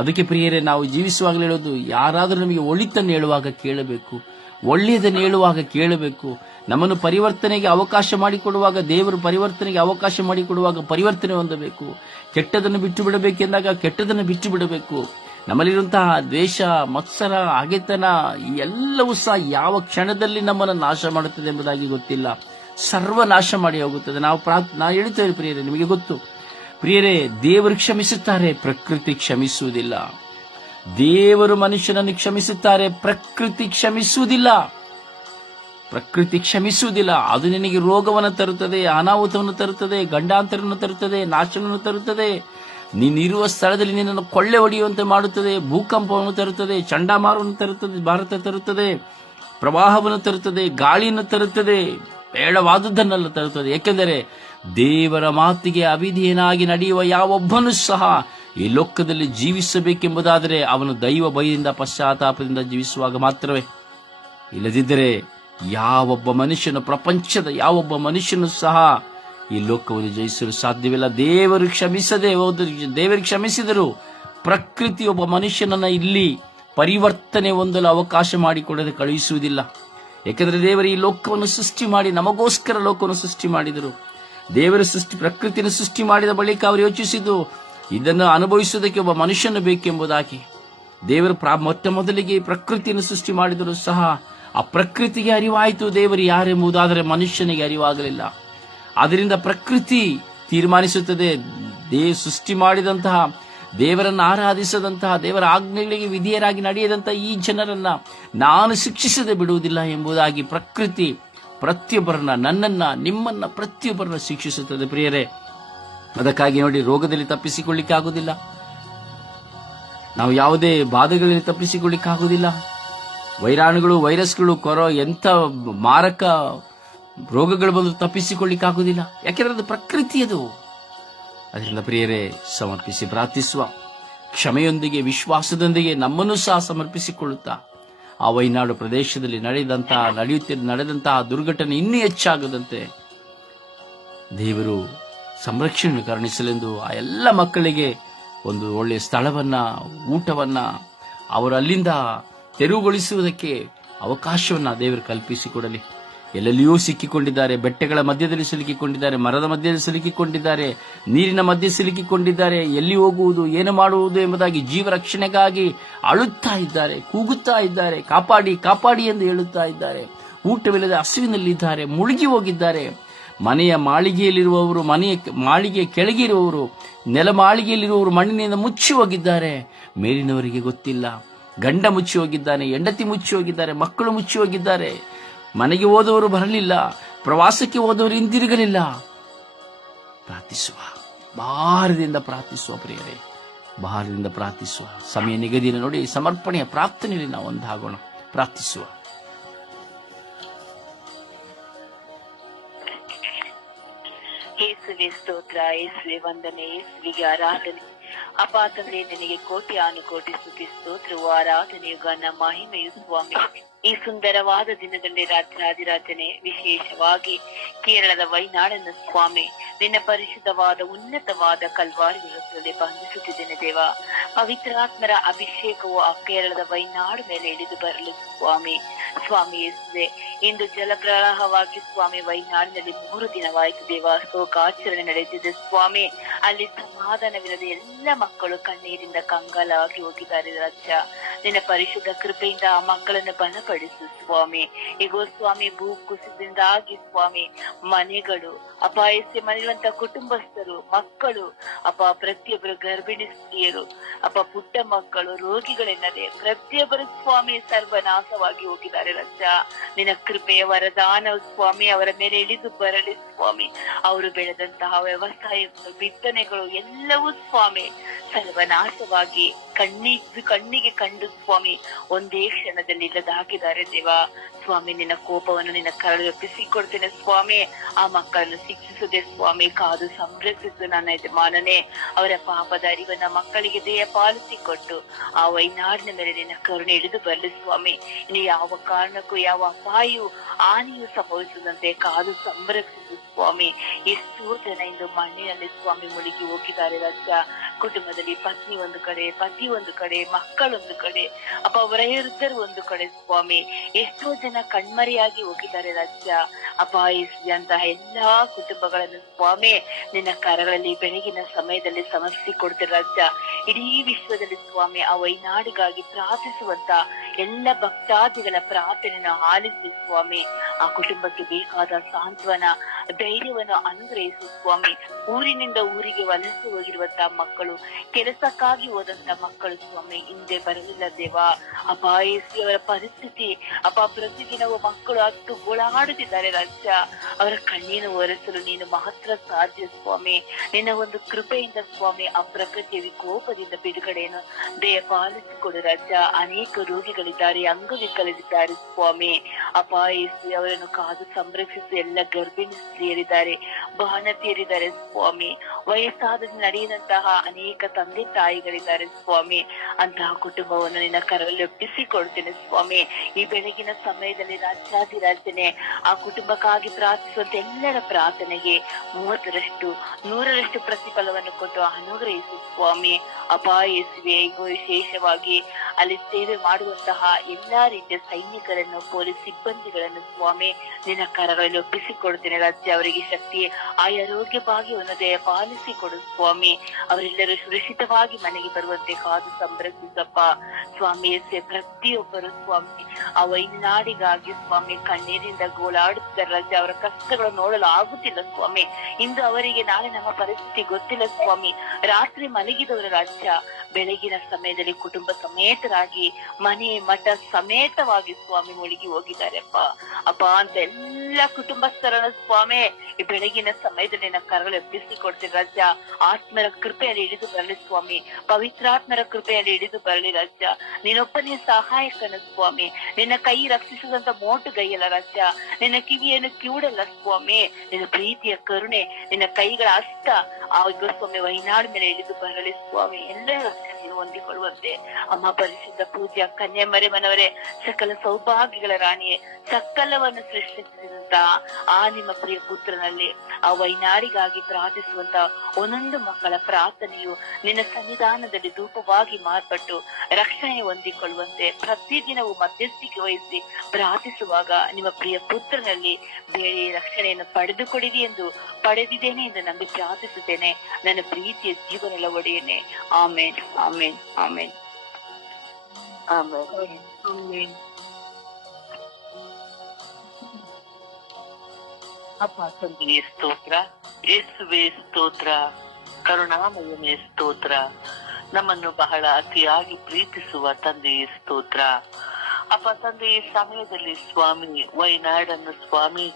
ಅದಕ್ಕೆ ಪ್ರಿಯರೇ, ನಾವು ಜೀವಿಸುವಾಗಲೇ ಹೇಳೋದು, ಯಾರಾದರೂ ನಮಗೆ ಒಳಿತನ್ನು ಹೇಳುವಾಗ ಕೇಳಬೇಕು, ಒಳ್ಳೆಯದನ್ನು ಹೇಳುವಾಗ ಕೇಳಬೇಕು. ನಮ್ಮನ್ನು ಪರಿವರ್ತನೆಗೆ ಅವಕಾಶ ಮಾಡಿಕೊಡುವಾಗ, ದೇವರು ಪರಿವರ್ತನೆಗೆ ಅವಕಾಶ ಮಾಡಿಕೊಡುವಾಗ ಪರಿವರ್ತನೆ ಹೊಂದಬೇಕು. ಕೆಟ್ಟದನ್ನು ಬಿಟ್ಟು ಬಿಡಬೇಕೆಂದಾಗ ಕೆಟ್ಟದನ್ನು ಬಿಟ್ಟು ಬಿಡಬೇಕು. ನಮ್ಮಲ್ಲಿರುವಂತಹ ದ್ವೇಷ, ಮತ್ಸರ, ಹಗೆತನ ಎಲ್ಲವೂ ಸಹ ಯಾವ ಕ್ಷಣದಲ್ಲಿ ನಮ್ಮನ್ನು ನಾಶ ಮಾಡುತ್ತದೆ ಎಂಬುದಾಗಿ ಗೊತ್ತಿಲ್ಲ. ಸರ್ವನಾಶ ಮಾಡಿ ಹೋಗುತ್ತದೆ. ನಾವು ಹೇಳ್ತೇವೆ ಪ್ರಿಯರೇ, ನಿಮಗೆ ಗೊತ್ತು ಪ್ರಿಯರೇ, ದೇವರು ಕ್ಷಮಿಸುತ್ತಾರೆ, ಪ್ರಕೃತಿ ಕ್ಷಮಿಸುವುದಿಲ್ಲ. ದೇವರು ಮನುಷ್ಯನನ್ನು ಕ್ಷಮಿಸುತ್ತಾರೆ, ಪ್ರಕೃತಿ ಕ್ಷಮಿಸುವುದಿಲ್ಲ. ಪ್ರಕೃತಿ ಕ್ಷಮಿಸುವುದಿಲ್ಲ. ಅದು ನಿನಗೆ ರೋಗವನ್ನು ತರುತ್ತದೆ, ಅನಾಹುತವನ್ನು ತರುತ್ತದೆ, ಗಂಡಾಂತರವನ್ನು ತರುತ್ತದೆ, ನಾಶವನ್ನು ತರುತ್ತದೆ. ನೀನಿರುವ ಸ್ಥಳದಲ್ಲಿ ನಿನ್ನನ್ನು ಕೊಳ್ಳೆ ಹೊಡೆಯುವಂತೆ ಮಾಡುತ್ತದೆ, ಭೂಕಂಪವನ್ನು ತರುತ್ತದೆ, ಚಂಡಮಾರುತವನ್ನು ತರುತ್ತದೆ, ಭಾರತ ತರುತ್ತದೆ, ಪ್ರವಾಹವನ್ನು ತರುತ್ತದೆ, ಗಾಳಿಯನ್ನು ತರುತ್ತದೆ, ಬೇಡವಾದುದನ್ನೆಲ್ಲ ತರುತ್ತದೆ. ಏಕೆಂದರೆ ದೇವರ ಮಾತಿಗೆ ಅವಿಧೇಯನಾಗಿ ನಡೆಯುವ ಯಾವೊಬ್ಬನೂ ಸಹ ಈ ಲೋಕದಲ್ಲಿ ಜೀವಿಸಬೇಕೆಂಬುದಾದರೆ ಅವನು ದೈವ ಭಯದಿಂದ, ಪಶ್ಚಾತ್ತಾಪದಿಂದ ಜೀವಿಸುವಾಗ ಮಾತ್ರವೇ. ಇಲ್ಲದಿದ್ದರೆ ಯಾವೊಬ್ಬ ಮನುಷ್ಯನು, ಪ್ರಪಂಚದ ಯಾವೊಬ್ಬ ಮನುಷ್ಯನು ಸಹ ಈ ಲೋಕವನ್ನು ಜಯಿಸಲು ಸಾಧ್ಯವಿಲ್ಲ. ದೇವರು ಕ್ಷಮಿಸಿದರು. ಪ್ರಕೃತಿ ಒಬ್ಬ ಮನುಷ್ಯನನ್ನ ಇಲ್ಲಿ ಪರಿವರ್ತನೆ ಹೊಂದಲು ಅವಕಾಶ ಮಾಡಿಕೊಡದೆ ಕಳುಹಿಸುವುದಿಲ್ಲ. ಯಾಕೆಂದರೆ ದೇವರು ಈ ಲೋಕವನ್ನು ಸೃಷ್ಟಿ ಮಾಡಿ ನಮಗೋಸ್ಕರ ಲೋಕವನ್ನು ಸೃಷ್ಟಿ ಮಾಡಿದರು. ದೇವರ ಪ್ರಕೃತಿಯನ್ನು ಸೃಷ್ಟಿ ಮಾಡಿದ ಬಳಿಕ ಅವರು ಯೋಚಿಸಿದ್ದು, ಇದನ್ನು ಅನುಭವಿಸುವುದಕ್ಕೆ ಒಬ್ಬ ಮನುಷ್ಯನು ಬೇಕೆಂಬುದಾಗಿ. ದೇವರು ಮೊಟ್ಟ ಮೊದಲಿಗೆ ಪ್ರಕೃತಿಯನ್ನು ಸೃಷ್ಟಿ ಮಾಡಿದರೂ ಸಹ ಆ ಪ್ರಕೃತಿಗೆ ಅರಿವಾಯಿತು ದೇವರು ಯಾರೆಂಬುದಾದರೆ ಮನುಷ್ಯನಿಗೆ ಅರಿವಾಗಲಿಲ್ಲ. ಆದ್ದರಿಂದ ಪ್ರಕೃತಿ ತೀರ್ಮಾನಿಸುತ್ತದೆ, ಸೃಷ್ಟಿ ಮಾಡಿದಂತಹ, ದೇವರನ್ನು ಆರಾಧಿಸದಂತಹ, ದೇವರ ಆಜ್ಞೆಗಳಿಗೆ ವಿಧೇಯರಾಗಿ ನಡೆಯದಂತಹ ಈ ಜನರನ್ನ ನಾನು ಶಿಕ್ಷಿಸದೆ ಬಿಡುವುದಿಲ್ಲ ಎಂಬುದಾಗಿ ಪ್ರಕೃತಿ ಪ್ರತಿಯೊಬ್ಬರನ್ನ, ನನ್ನನ್ನ, ನಿಮ್ಮನ್ನ, ಪ್ರತಿಯೊಬ್ಬರನ್ನ ಶಿಕ್ಷಿಸುತ್ತದೆ ಪ್ರಿಯರೇ. ಅದಕ್ಕಾಗಿ ನೋಡಿ, ರೋಗದಲ್ಲಿ ತಪ್ಪಿಸಿಕೊಳ್ಳಿಕ್ಕಾಗುವುದಿಲ್ಲ, ನಾವು ಯಾವುದೇ ಬಾಧೆಗಳಲ್ಲಿ ತಪ್ಪಿಸಿಕೊಳ್ಳಿಕ್ಕಾಗುವುದಿಲ್ಲ. ವೈರಾಣುಗಳು, ವೈರಸ್ಗಳು, ಎಂಥ ಮಾರಕ ರೋಗಗಳು ಬಂದು ತಪ್ಪಿಸಿಕೊಳ್ಳಿಕ್ಕಾಗುವುದಿಲ್ಲ. ಯಾಕೆಂದ್ರೆ ಅದು ಪ್ರಕೃತಿ. ಅದು ಅದರಿಂದ ಪ್ರಿಯರೇ, ಸಮರ್ಪಿಸಿ ಪ್ರಾರ್ಥಿಸುವ, ಕ್ಷಮೆಯೊಂದಿಗೆ, ವಿಶ್ವಾಸದೊಂದಿಗೆ ನಮ್ಮನ್ನು ಸಹ ಸಮರ್ಪಿಸಿಕೊಳ್ಳುತ್ತಾ ಆ ವೈನಾಡು ಪ್ರದೇಶದಲ್ಲಿ ನಡೆದಂತಹ ದುರ್ಘಟನೆ ಇನ್ನೂ ಹೆಚ್ಚಾಗದಂತೆ ದೇವರು ಸಂರಕ್ಷಣೆ ಕರುಣಿಸಲೆಂದು ಆ ಎಲ್ಲ ಮಕ್ಕಳಿಗೆ ಒಂದು ಒಳ್ಳೆಯ ಸ್ಥಳವನ್ನ, ಊಟವನ್ನ ಅವರು ಅಲ್ಲಿಂದ ತೆರವುಗೊಳಿಸುವುದಕ್ಕೆ ಅವಕಾಶವನ್ನ ದೇವರು ಕಲ್ಪಿಸಿಕೊಡಲಿ. ಎಲ್ಲೆಲ್ಲಿಯೂ ಸಿಕ್ಕಿಕೊಂಡಿದ್ದಾರೆ, ಬೆಟ್ಟಗಳ ಮಧ್ಯದಲ್ಲಿ ಸಿಲುಕಿಕೊಂಡಿದ್ದಾರೆ, ಮರದ ಮಧ್ಯದಲ್ಲಿ ಸಿಲುಕಿಕೊಂಡಿದ್ದಾರೆ, ನೀರಿನ ಮಧ್ಯೆ ಸಿಲುಕಿಕೊಂಡಿದ್ದಾರೆ. ಎಲ್ಲಿ ಹೋಗುವುದು, ಏನು ಮಾಡುವುದು ಎಂಬುದಾಗಿ ಜೀವ ರಕ್ಷಣೆಗಾಗಿ ಅಳುತ್ತಾ ಇದ್ದಾರೆ, ಕೂಗುತ್ತಾ ಇದ್ದಾರೆ, ಕಾಪಾಡಿ ಕಾಪಾಡಿ ಎಂದು ಹೇಳುತ್ತಾ ಇದ್ದಾರೆ. ಊಟವಿಲ್ಲದೆ ಹಸಿವಿನಲ್ಲಿದ್ದಾರೆ, ಮುಳುಗಿ ಹೋಗಿದ್ದಾರೆ. ಮನೆಯ ಮಾಳಿಗೆಯಲ್ಲಿರುವವರು, ಮಾಳಿಗೆ ಕೆಳಗೆ ಇರುವವರು, ನೆಲ ಮಾಳಿಗೆಯಲ್ಲಿರುವವರು ಮಣ್ಣಿನಿಂದ ಮುಚ್ಚಿ ಹೋಗಿದ್ದಾರೆ. ಮೇಲಿನವರಿಗೆ ಗೊತ್ತಿಲ್ಲ. ಗಂಡ ಮುಚ್ಚಿ ಹೋಗಿದ್ದಾನೆ, ಹೆಂಡತಿ ಮುಚ್ಚಿ ಹೋಗಿದ್ದಾರೆ, ಮಕ್ಕಳು ಮುಚ್ಚಿ ಹೋಗಿದ್ದಾರೆ. ಮನೆಗೆ ಹೋದವರು ಬರಲಿಲ್ಲ, ಪ್ರವಾಸಕ್ಕೆ ಹೋದವರು ಹಿಂದಿರುಗಲಿಲ್ಲ. ಪ್ರಾರ್ಥಿಸುವ, ಭಾರದಿಂದ ಪ್ರಾರ್ಥಿಸುವ ಪ್ರಿಯರೇ, ಭಾರದಿಂದ ಪ್ರಾರ್ಥಿಸುವ. ಸಮಯ ನಿಗದಿನ ನೋಡಿ, ಸಮರ್ಪಣೆಯ ಪ್ರಾರ್ಥನೆಯಲ್ಲಿ ನಾವು ಒಂದಾಗೋಣ. ಪ್ರಾರ್ಥಿಸುವ. ಯೇಸುವೆ ಸ್ತೋತ್ರ, ಯೇಸುವೆ ವಂದನೆ, ಯೇಸುವಿಗೆ ಆರಾಧನೆ. ಅಪ್ಪ ತಂದೆ, ನಿನಗೆ ಕೋಟಿ ಅನುಕೋಟಿ ಸ್ತುತಿ, ಸ್ತೋತ್ರವು, ಆರಾಧನೆಯು, ಗಾನ, ಮಹಿಮೆಯು ಸ್ವಾಮಿ. ಈ ಸುಂದರವಾದ ದಿನದಲ್ಲಿ ರಾಜರಾಜನೇ, ವಿಶೇಷವಾಗಿ ಕೇರಳದ ವೈನಾಡನ್ನು ಸ್ವಾಮಿ ನಿನ್ನ ಪರಿಶುದ್ಧವಾದ ಉನ್ನತವಾದ ಕಲ್ವಾರಿ ವೃತ್ತದಲ್ಲಿ ಬಂಧಿಸುತ್ತಿದ್ದೇನೆ ದೇವ. ಪವಿತ್ರಾತ್ಮರ ಅಭಿಷೇಕವು ಆ ಕೇರಳದ ವೈನಾಡು ಮೇಲೆ ಇಳಿದು ಬರಲು ಸ್ವಾಮಿ. ಸ್ವಾಮಿ ಯೇಸುವೆ, ಇಂದು ಜಲಪ್ರವಾಹವಾಗಿ ಸ್ವಾಮಿ ವೈನಾಡಿನಲ್ಲಿ 3 ದಿನವಾಯಿತು ದೇವ. ಶೋಕಾಚರಣೆ ನಡೆದಿದೆ ಸ್ವಾಮಿ. ಅಲ್ಲಿ ಸಮಾಧಾನವಿಲ್ಲದೆ ಎಲ್ಲ ಮಕ್ಕಳು ಕಣ್ಣೀರಿಂದ ಕಂಗಾಲಾಗಿ ಹೋಗಿದ್ದಾರೆ ರಾಜ. ನಿನ್ನ ಪರಿಶುದ್ಧ ಕೃಪೆಯಿಂದ ಆ ಮಕ್ಕಳನ್ನು ಬಲಪಡಿಸು ಸ್ವಾಮಿ. ಈಗೋ ಸ್ವಾಮಿ, ಭೂ ಕುಸಿದಿಂದಾಗಿ ಸ್ವಾಮಿ ಮನೆಗಳು ಅಪಾಯಸ್ಯ ಮನೆಯುವಂತ ಕುಟುಂಬಸ್ಥರು, ಮಕ್ಕಳು ಅಪ್ಪ, ಪ್ರತಿಯೊಬ್ಬರು ಗರ್ಭಿಣಿ ಸ್ತ್ರೀಯರು ಅಪ್ಪ, ಪುಟ್ಟ ಮಕ್ಕಳು, ರೋಗಿಗಳೆನ್ನದೆ ಪ್ರತಿಯೊಬ್ಬರು ಸ್ವಾಮಿ ಸರ್ವನಾಶವಾಗಿ ಹೋಗಿದ್ದಾರೆ ಹೋಗಿದ್ದಾರೆ ರಾಜ. ನಿನ್ನ ಕೃಪೆಯ ವರದಾನ ಸ್ವಾಮಿ ಅವರ ಮೇಲೆ ಇಳಿದು ಬರಲಿ ಸ್ವಾಮಿ. ಅವರು ಬೆಳೆದಂತಹ ವ್ಯವಸಾಯಗಳು, ಬಿತ್ತನೆಗಳು ಎಲ್ಲವೂ ಸ್ವಾಮಿ ಸರ್ವನಾಶವಾಗಿ ಕಣ್ಣಿಗೆ ಕಂಡು ಸ್ವಾಮಿ ಒಂದೇ ಕ್ಷಣದಲ್ಲಿ ಇಲ್ಲದಾಕಿದ್ದಾರೆ ದೇವ. ಸ್ವಾಮಿ ನಿನ್ನ ಕೋಪವನ್ನು ನಿನ್ನ ಕರಳು ಒಪ್ಪಿಸಿಕೊಡ್ತೇನೆ ಸ್ವಾಮಿ. ಆ ಮಕ್ಕಳನ್ನು ಶಿಕ್ಷಿಸದೆ ಸ್ವಾಮಿ ಕಾದು ಸಂರಕ್ಷಿಸು ನನ್ನ ಯಜಮಾನನೇ. ಅವರ ಪಾಪದ ಅರಿವನ್ನ ಮಕ್ಕಳಿಗೆ ದೇಹ ಪಾಲಿಸಿಕೊಟ್ಟು ಆ ವೈನಾಡಿನ ಮೇಲೆ ನಿನ್ನ ಕರುಣೆ ಇಳಿದು ಬರಲಿ ಸ್ವಾಮಿ. ಇನ್ನು ಯಾವ ಕಾರಣಕ್ಕೂ ಯಾವ ಅಪಾಯವು ಹಾನಿಯು ಸಂಭವಿಸದಂತೆ ಕಾದು ಸಂರಕ್ಷಿಸು ಸ್ವಾಮಿ. ಎಷ್ಟೋ ಜನ ಇಂದು ಮಣ್ಣಿನಲ್ಲಿ ಸ್ವಾಮಿ ಮುಳುಗಿ ಹೋಗಿದ್ದಾರೆ ರಾಜ. ಕುಟುಂಬದಲ್ಲಿ ಪತ್ನಿ ಒಂದು ಕಡೆ, ಪತಿ ಒಂದು ಕಡೆ, ಮಕ್ಕಳೊಂದು ಕಡೆ, ಅಪ್ಪ ವೃದ್ಧರು ಒಂದು ಕಡೆ ಸ್ವಾಮಿ. ಎಷ್ಟೋ ಜನ ಕಣ್ಮರೆಯಾಗಿ ಹೋಗಿದ್ದಾರೆ ರಾಜ್ಯ. ಅಪಾಯಿಸಿದಂತಹ ಎಲ್ಲಾ ಕುಟುಂಬಗಳನ್ನು ಸ್ವಾಮಿ ನಿನ್ನ ಕರಗಳಲ್ಲಿ ಬೆಳಗಿನ ಸಮಯದಲ್ಲಿ ಸಮರ್ಪಿಸಿಕೊಡ್ತಾರೆ ರಾಜ್ಯ. ಇಡೀ ವಿಶ್ವದಲ್ಲಿ ಸ್ವಾಮಿ ಆ ವೈನಾಡಿಗಾಗಿ ಪ್ರಾರ್ಥಿಸುವಂತ ಎಲ್ಲ ಭಕ್ತಾದಿಗಳ ಪ್ರಾರ್ಥನೆಯನ್ನು ಆಲಿಸಿ ಸ್ವಾಮಿ ಆ ಕುಟುಂಬಕ್ಕೆ ಬೇಕಾದ ಸಾಂತ್ವನ, ಧೈರ್ಯವನ್ನು ಅನುಗ್ರಹಿಸು ಸ್ವಾಮಿ. ಊರಿನಿಂದ ಊರಿಗೆ ವಲಸೆ ಹೋಗಿರುವಂತಹ ಮಕ್ಕಳು, ಕೆಲಸಕ್ಕಾಗಿ ಹೋದಂತ ಮಕ್ಕಳು ಸ್ವಾಮಿ ಹಿಂದೆ ಬರಲಿಲ್ಲ ದೇವ. ಅಪಾಯಿಸಿ ಅವರ ಪರಿಸ್ಥಿತಿ ಪ್ರತಿದಿನವೂ ಮಕ್ಕಳು ಅಷ್ಟು ಗೋಳಾಡುತ್ತಿದ್ದಾರೆ ರಾಜ್ಯ. ಅವರ ಕಣ್ಣೀನು ಒರೆಸಲು ನೀನು ಮಾತ್ರ ಸಾಧ್ಯ ಸ್ವಾಮಿ. ನಿನ್ನ ಒಂದು ಕೃಪೆಯಿಂದ ಸ್ವಾಮಿ ಆ ಪ್ರಕೃತಿಯ ವಿಕೋಪದಿಂದ ಬಿಡುಗಡೆಯನ್ನು ದಯಪಾಲಿಸಿಕೊಡು ರಾಜ್ಯ. ಅನೇಕ ರೋಗಿಗಳಿದ್ದಾರೆ, ಅಂಗವಿಕಲರಿದ್ದಾರೆ ಸ್ವಾಮಿ. ಅಪಾಯಿಸಿ ಅವರನ್ನು ಕಾದು ಸಂರಕ್ಷಿಸಿ. ಎಲ್ಲ ಗರ್ಭಿಣಿ ಸ್ತ್ರೀಯರಿದ್ದಾರೆ, ಬಾಣತಿಯರಿದ್ದಾರೆ ಸ್ವಾಮಿ. ವಯಸ್ಸಾದ ನಡೆಯದಂತಹ ಅನೇಕ ತಂದೆ ತಾಯಿಗಳಿದ್ದಾರೆ ಸ್ವಾಮಿ. ಅಂತಹ ಕುಟುಂಬವನ್ನು ನಿನ್ನ ಕರದಲ್ಲಿ ಒಪ್ಪಿಸಿಕೊಡ್ತೇನೆ ಸ್ವಾಮಿ. ಈ ಬೆಳಗಿನ ಸಮಯದಲ್ಲಿ ರಾಜ್ಯಾಧಿರಾಜನೆ ಆ ಕುಟುಂಬಕ್ಕಾಗಿ ಪ್ರಾರ್ಥಿಸುವಂತ ಎಲ್ಲರ ಪ್ರಾರ್ಥನೆಗೆ 30ರಷ್ಟು 100ರಷ್ಟು ಪ್ರತಿಫಲವನ್ನು ಕೊಟ್ಟು ಅನುಗ್ರಹಿಸು ಸ್ವಾಮಿ. ಅಪಾಯಿಸುವೆ ವಿಶೇಷವಾಗಿ ಅಲ್ಲಿ ಸೇವೆ ಮಾಡುವಂತಹ ಎಲ್ಲಾ ರೀತಿಯ ಸೈನಿಕರನ್ನು, ಪೊಲೀಸ್ ಸಿಬ್ಬಂದಿಗಳನ್ನು ಸ್ವಾಮಿ ನಿನ್ನ ಕರಗಳಲ್ಲಿ ಒಪ್ಪಿಸಿಕೊಡ್ತೇನೆ ರಾಜ್ಯ. ಅವರಿಗೆ ಶಕ್ತಿ, ಆರೋಗ್ಯ ಭಾಗ್ಯವನ್ನು ದಯಪಾಲಿಸಿಕೊಡು ಸ್ವಾಮಿ. ಅವರೆಲ್ಲರೂ ಸುರಕ್ಷಿತವಾಗಿ ಮನೆಗೆ ಬರುವಂತೆ ಕಾದು ಸಂರಕ್ಷಿಸಪ್ಪ ಸ್ವಾಮಿ. ಪ್ರತಿಯೊಬ್ಬರು ಸ್ವಾಮಿ ಆ ವೈನಾಡಿಗಾಗಿ ಸ್ವಾಮಿ ಕಣ್ಣೀರಿಂದ ಗೋಳಾಡುತ್ತಿದ್ದಾರೆ ರಾಜ್ಯ. ಅವರ ಕಷ್ಟಗಳು ನೋಡಲು ಆಗುತ್ತಿಲ್ಲ ಸ್ವಾಮಿ. ಇಂದು ಅವರಿಗೆ ನಾಳೆ ನಮ್ಮ ಪರಿಸ್ಥಿತಿ ಗೊತ್ತಿಲ್ಲ ಸ್ವಾಮಿ. ರಾತ್ರಿ ಮಲಗಿದವರ ರಾಜ್ಯ ಬೆಳಗಿನ ಸಮಯದಲ್ಲಿ ಕುಟುಂಬ ಸಮೇತರಾಗಿ ಮನೆ ಮಠ ಸಮೇತವಾಗಿ ಸ್ವಾಮಿ ಮುಳುಗಿ ಹೋಗಿದ್ದಾರೆ ಅಪ್ಪ ಅಂತ ಎಲ್ಲ ಕುಟುಂಬಸ್ಥರನ್ನು ಸ್ವಾಮಿ ಈ ಬೆಳಗಿನ ಸಮಯದಲ್ಲಿ ನನ್ನ ಕರಗಳು ಎಬ್ಬಿಸಿಕೊಡ್ತೀನಿ ರಾಜ್ಯ. ಆತ್ಮರ ಕೃಪೆಯಲ್ಲಿ ಇಳಿದು ಬರಲಿ ಸ್ವಾಮಿ. ಪವಿತ್ರಾತ್ಮರ ಕೃಪೆಯಲ್ಲಿ ಇಳಿದು ಬರಲಿ ರಾಜ್ಯ. ನೀನೊಬ್ಬನೇ ಸಹಾಯಕನ ಸ್ವಾಮಿ. ನಿನ್ನ ಕೈ ರಕ್ಷಿಸಿದಂತ ಮೋಟುಗೈಯಲ್ಲ ರಾಜ್ಯ. ನಿನ್ನ ಕಿವಿಯನ್ನು ಕಿವುಡಲ್ಲ ಸ್ವಾಮಿ. ನಿನ್ನ ಪ್ರೀತಿಯ ಕರುಣೆ, ನಿನ್ನ ಕೈಗಳ ಹಸ್ತ ಆಗ ಸ್ವಾಮಿ ವೈನಾಡ್ ಮೇಲೆ ಇಳಿದು ಬರಲಿ ಸ್ವಾಮಿ. ಎಲ್ಲರ ರಕ್ಷಣೆ ಹೊಂದಿಕೊಳ್ಳುವಂತೆ ಅಮ್ಮ ಪರಿಶುದ್ಧ ಪೂಜ್ಯ ಕನ್ಯಾಮರಿ ಮನವರೇ, ಸಕಲ ಸೌಭಾಗ್ಯಗಳ ರಾಣಿಯೇ, ಸಕಲವನ್ನು ಸೃಷ್ಟಿಸಿದಂತ ಆ ನಿಮ್ಮ ಪ್ರಿಯ ಪುತ್ರನಲ್ಲಿ ಆ ವೈನಾಡಿಗಾಗಿ ಪ್ರಾರ್ಥಿಸುವಂತ ಒಂದೊಂದು ಮಕ್ಕಳ ಪ್ರಾರ್ಥನೆಯು ನಿನ್ನ ಸನ್ನಿಧಾನದಲ್ಲಿ ಧೂಪವಾಗಿ ಮಾರ್ಪಟ್ಟು ರಕ್ಷಣೆ ಹೊಂದಿಕೊಳ್ಳುವಂತೆ ಪ್ರತಿದಿನವೂ ಮಧ್ಯಸ್ಥಿಕೆ ವಹಿಸಿ ಪ್ರಾರ್ಥಿಸುವಾಗ ನಿಮ್ಮ ಪ್ರಿಯ ಪುತ್ರನಲ್ಲಿ ಬೇರೆ ರಕ್ಷಣೆಯನ್ನು ಪಡೆದುಕೊಡಿರಿ ಎಂದು ಪಡೆದಿದ್ದೇನೆ ಎಂದು ನಂಬಿ ಪ್ರಾರ್ಥಿಸುತ್ತೇನೆ ನನ್ನ ಪ್ರೀತಿಯ ಜೀವನದ ಒಡೆಯನೆ. ಆಮೇನ್, ಆಮೇನ್, ಆಮೇನ್, ಆಮೇನ್. ಅಪ್ಪ ತಂದೆಯೇ ಸ್ತೋತ್ರ, ಯೇಸುವೇ ಸ್ತೋತ್ರ, ಕರುಣಾಮಯನೇ ಸ್ತೋತ್ರ, ನಮ್ಮನ್ನು ಬಹಳ ಅತಿಯಾಗಿ ಪ್ರೀತಿಸುವ ತಂದೆಯೇ ಸ್ತೋತ್ರ. ಅಪ್ಪ ತಂದೆ ಈ ಸಮಯದಲ್ಲಿ ಸ್ವಾಮಿ ವೈನಾಡನ್ನು ಸ್ವಾಮಿ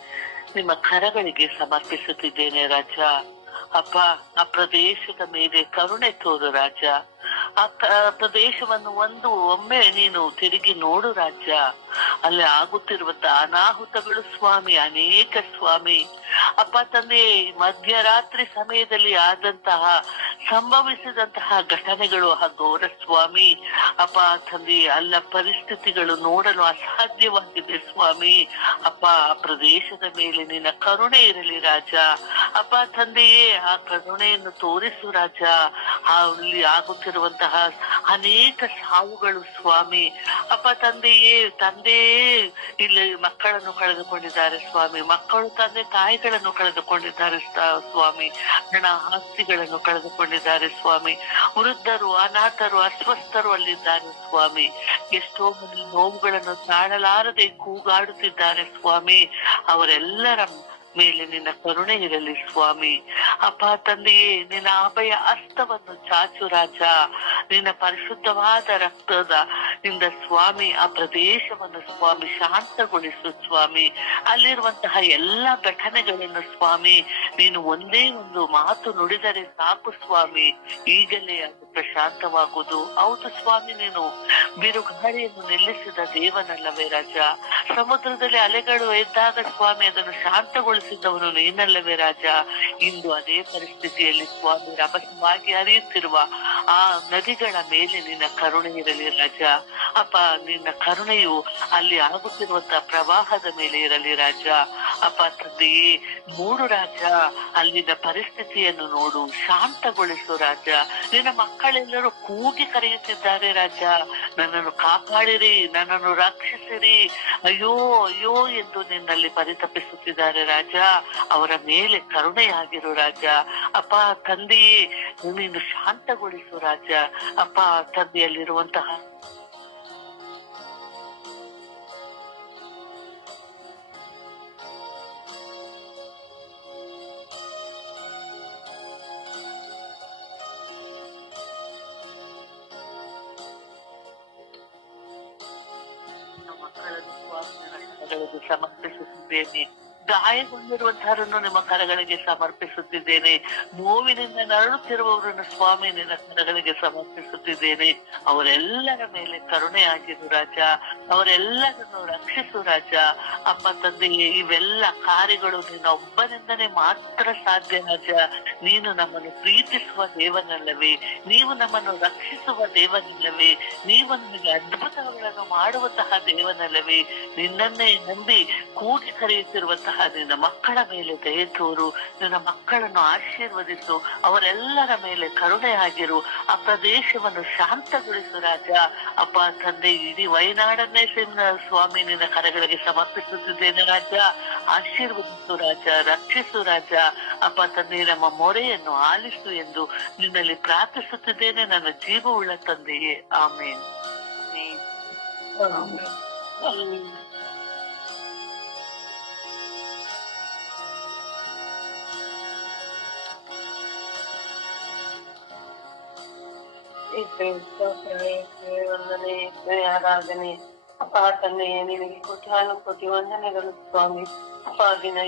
ನಿಮ್ಮ ಕರಗಳಿಗೆ ಸಮರ್ಪಿಸುತ್ತಿದ್ದೇನೆ ರಾಜ. ಅಪ್ಪ ಆ ಪ್ರದೇಶದ ಮೇಲೆ ಕರುಣೆ ತೋರು ರಾಜ. ಆ ಪ್ರದೇಶವನ್ನು ಒಮ್ಮೆ ನೀನು ತಿರುಗಿ ನೋಡು ರಾಜ್ಯ. ಅಲ್ಲಿ ಆಗುತ್ತಿರುವಂತಹ ಅನಾಹುತಗಳು ಸ್ವಾಮಿ ಅನೇಕ ಸ್ವಾಮಿ. ಅಪ್ಪ ತಂದೆ ಮಧ್ಯರಾತ್ರಿ ಸಮಯದಲ್ಲಿ ಆದಂತಹ ಸಂಭವಿಸಿದಂತಹ ಘಟನೆಗಳು ಅಘೋರ ಸ್ವಾಮಿ. ಅಪ್ಪ ತಂದೆ ಅಲ್ಲ ಪರಿಸ್ಥಿತಿಗಳು ನೋಡಲು ಅಸಾಧ್ಯವಾಗಿದೆ ಸ್ವಾಮಿ. ಅಪ್ಪ ಆ ಪ್ರದೇಶದ ಮೇಲೆ ನಿನ್ನ ಕರುಣೆ ಇರಲಿ ರಾಜ. ಅಪ್ಪ ತಂದೆಯೇ ಆ ಕರುಣೆಯನ್ನು ತೋರಿಸು ರಾಜ. ಅಲ್ಲಿ ಆಗುತ್ತಿರುವಂತಹ ಅನೇಕ ಸಾವುಗಳು ಸ್ವಾಮಿ. ಅಪ್ಪ ತಂದೆಯೇ ಇಲ್ಲಿ ಮಕ್ಕಳನ್ನು ಕಳೆದುಕೊಂಡಿದ್ದಾರೆ ಸ್ವಾಮಿ. ಮಕ್ಕಳು ತಂದೆ ತಾಯಿಗಳನ್ನು ಕಳೆದುಕೊಂಡಿದ್ದಾರೆ ಸ್ವಾಮಿ. ಹಣ ಆಸ್ತಿಗಳನ್ನು ಕಳೆದುಕೊಂಡಿದ್ದಾರೆ ಸ್ವಾಮಿ. ವೃದ್ಧರು, ಅನಾಥರು, ಅಸ್ವಸ್ಥರು ಅಲ್ಲಿದ್ದಾರೆ ಸ್ವಾಮಿ. ಎಷ್ಟೋ ಮಂದಿ ನೋವುಗಳನ್ನು ತಾಳಲಾರದೆ ಕೂಗಾಡುತ್ತಿದ್ದಾರೆ ಸ್ವಾಮಿ. ಅವರೆಲ್ಲರ ಮೇಲೆ ನಿನ್ನ ಕರುಣೆ ಇರಲಿ ಸ್ವಾಮಿ. ಅಪ್ಪ ತಂದೆಯೇ, ನಿನ್ನ ಅಭಯ ಹಸ್ತವನ್ನು ಚಾಚು ರಾಜ. ನಿನ್ನ ಪರಿಶುದ್ಧವಾದ ರಕ್ತದ ನಿಂದ ಸ್ವಾಮಿ ಆ ಪ್ರದೇಶವನ್ನು ಸ್ವಾಮಿ ಶಾಂತಗೊಳಿಸು ಸ್ವಾಮಿ. ಅಲ್ಲಿರುವಂತಹ ಎಲ್ಲಾ ಘಟನೆಗಳನ್ನು ಸ್ವಾಮಿ ನೀನು ಒಂದೇ ಒಂದು ಮಾತು ನುಡಿದರೆ ಸಾಕು ಸ್ವಾಮಿ, ಈಗಲೇ ಅದು ಪ್ರಶಾಂತವಾಗುವುದು. ಹೌದು ಸ್ವಾಮಿ, ನೀನು ಬಿರುಗಾಳಿಯನ್ನು ನಿಲ್ಲಿಸಿದ ದೇವನಲ್ಲವೇ ರಾಜ? ಸಮುದ್ರದಲ್ಲಿ ಅಲೆಗಳು ಎದ್ದಾಗ ಸ್ವಾಮಿ ಅದನ್ನು ಶಾಂತಗೊಳಿಸಿದವನು ನೀನಲ್ಲವೇ ರಾಜ? ಇಂದು ಅದೇ ಪರಿಸ್ಥಿತಿಯಲ್ಲಿ ಸ್ವಾಮಿ ರಭಸವಾಗಿ ಹರಿಯುತ್ತಿರುವ ಆ ನದಿಗಳ ಮೇಲೆ ನಿನ್ನ ಕರುಣೆ ಇರಲಿ ರಾಜ. ಅಪ್ಪ, ನಿನ್ನ ಕರುಣೆಯು ಅಲ್ಲಿ ಆಗುತ್ತಿರುವಂತಹ ಪ್ರವಾಹದ ಮೇಲೆ ಇರಲಿ ರಾಜ. ಅಪ್ಪ ತಂದೆಯೇ, ನೋಡು ರಾಜ, ಅಲ್ಲಿನ ಪರಿಸ್ಥಿತಿಯನ್ನು ನೋಡು, ಶಾಂತಗೊಳಿಸು ರಾಜ. ನಿನ್ನ ಮಕ್ಕಳೆಲ್ಲರೂ ಕೂಗಿ ಕರೆಯುತ್ತಿದ್ದಾರೆ ರಾಜ, ನನ್ನನ್ನು ಕಾಪಾಡಿರಿ, ನನ್ನನ್ನು ರಕ್ಷಿಸಿರಿ, ಅಯ್ಯೋ ಅಯ್ಯೋ ಎಂದು ನಿನ್ನಲ್ಲಿ ಪರಿತಪಿಸುತ್ತಿದ್ದಾರೆ ರಾಜ. ಅವರ ಮೇಲೆ ಕರುಣೆಯಾಗಿರು ರಾಜ. ಅಪ್ಪ ತಂದೆಯೇ, ನೀನು ಶಾಂತಗೊಳಿಸು ರಾಜ. ಅಪ್ಪ ತಂದೆಯಲ್ಲಿರುವಂತಹ ಮಕ್ಕಳನ್ನು ಸ್ವಾಮಿ ಸಮರ್ಪಿಸುತ್ತಿದ್ದೇನೆ. ಗಾಯಗೊಂಡಿರುವಂತಹರನ್ನು ನಿಮ್ಮ ಕರಗಳಿಗೆ ಸಮರ್ಪಿಸುತ್ತಿದ್ದೇನೆ. ನೋವಿನಿಂದ ನರಳುತ್ತಿರುವವರನ್ನು ಸ್ವಾಮಿ ನಿನ್ನ ಕರಗಳಿಗೆ ಸಮರ್ಪಿಸುತ್ತಿದ್ದೇನೆ. ಅವರೆಲ್ಲರ ಮೇಲೆ ಕರುಣೆ ಆಗಿರು ರಾಜ. ಅವರೆಲ್ಲರನ್ನು ರಕ್ಷಿಸು ರಾಜ. ಅಪ್ಪ ತಂದೆಯೇ, ಇವೆಲ್ಲ ಕಾರ್ಯಗಳು ನಿನ್ನೊಬ್ಬನಿಂದನೇ ಮಾತ್ರ ಸಾಧ್ಯ ರಾಜ. ನೀನು ನಮ್ಮನ್ನು ಪ್ರೀತಿಸುವ ದೇವನಲ್ಲವೇ? ನೀವು ನಮ್ಮನ್ನು ರಕ್ಷಿಸುವ ದೇವನಲ್ಲವೇ? ನೀವು ನಮಗೆ ಅದ್ಭುತಗಳನ್ನು ಮಾಡುವಂತಹ ದೇವನಲ್ಲವೇ? ನಿನ್ನನ್ನೇ ನಂಬಿ ಕೂಗಿ ಕರೆಯುತ್ತಿರುವಂತಹ ನಿನ್ನ ಮಕ್ಕಳ ಮೇಲೆ ದಯೆ ತೋರು. ನಿನ್ನ ಮಕ್ಕಳನ್ನು ಆಶೀರ್ವದಿಸು. ಅವರೆಲ್ಲರ ಮೇಲೆ ಕರುಣೆ ಆಗಿರು. ಆ ಪ್ರದೇಶವನ್ನು ಶಾಂತಗೊಳಿಸು ರಾಜ. ಅಪ್ಪ ತಂದೆ, ಇಡೀ ವಯನಾಡನ್ನೇ ಸ್ವಾಮಿ ನಿನ್ನ ಕರಗಳಿಗೆ ಸಮರ್ಪಿಸುತ್ತಿದ್ದೇನೆ ರಾಜ. ಆಶೀರ್ವದಿಸು ರಾಜ, ರಕ್ಷಿಸು ರಾಜ. ಅಪ್ಪ ತಂದೆ, ನಮ್ಮ ಮೊರೆಯನ್ನು ಆಲಿಸು ಎಂದು ನಿನ್ನಲ್ಲಿ ಪ್ರಾರ್ಥಿಸುತ್ತಿದ್ದೇನೆ ನನ್ನ ಜೀವವುಳ್ಳ ತಂದೆಯೇ. ಆಮೇನ್. ವಂದನೆ, ಆರಾಧನೆ. ಅಪ್ಪ ತಂದೆಯೇ, ನಿನಗೆ ಕೋಟಿ ವಂದನೆಗಳು ಸ್ವಾಮಿ. ಅಪ್ಪ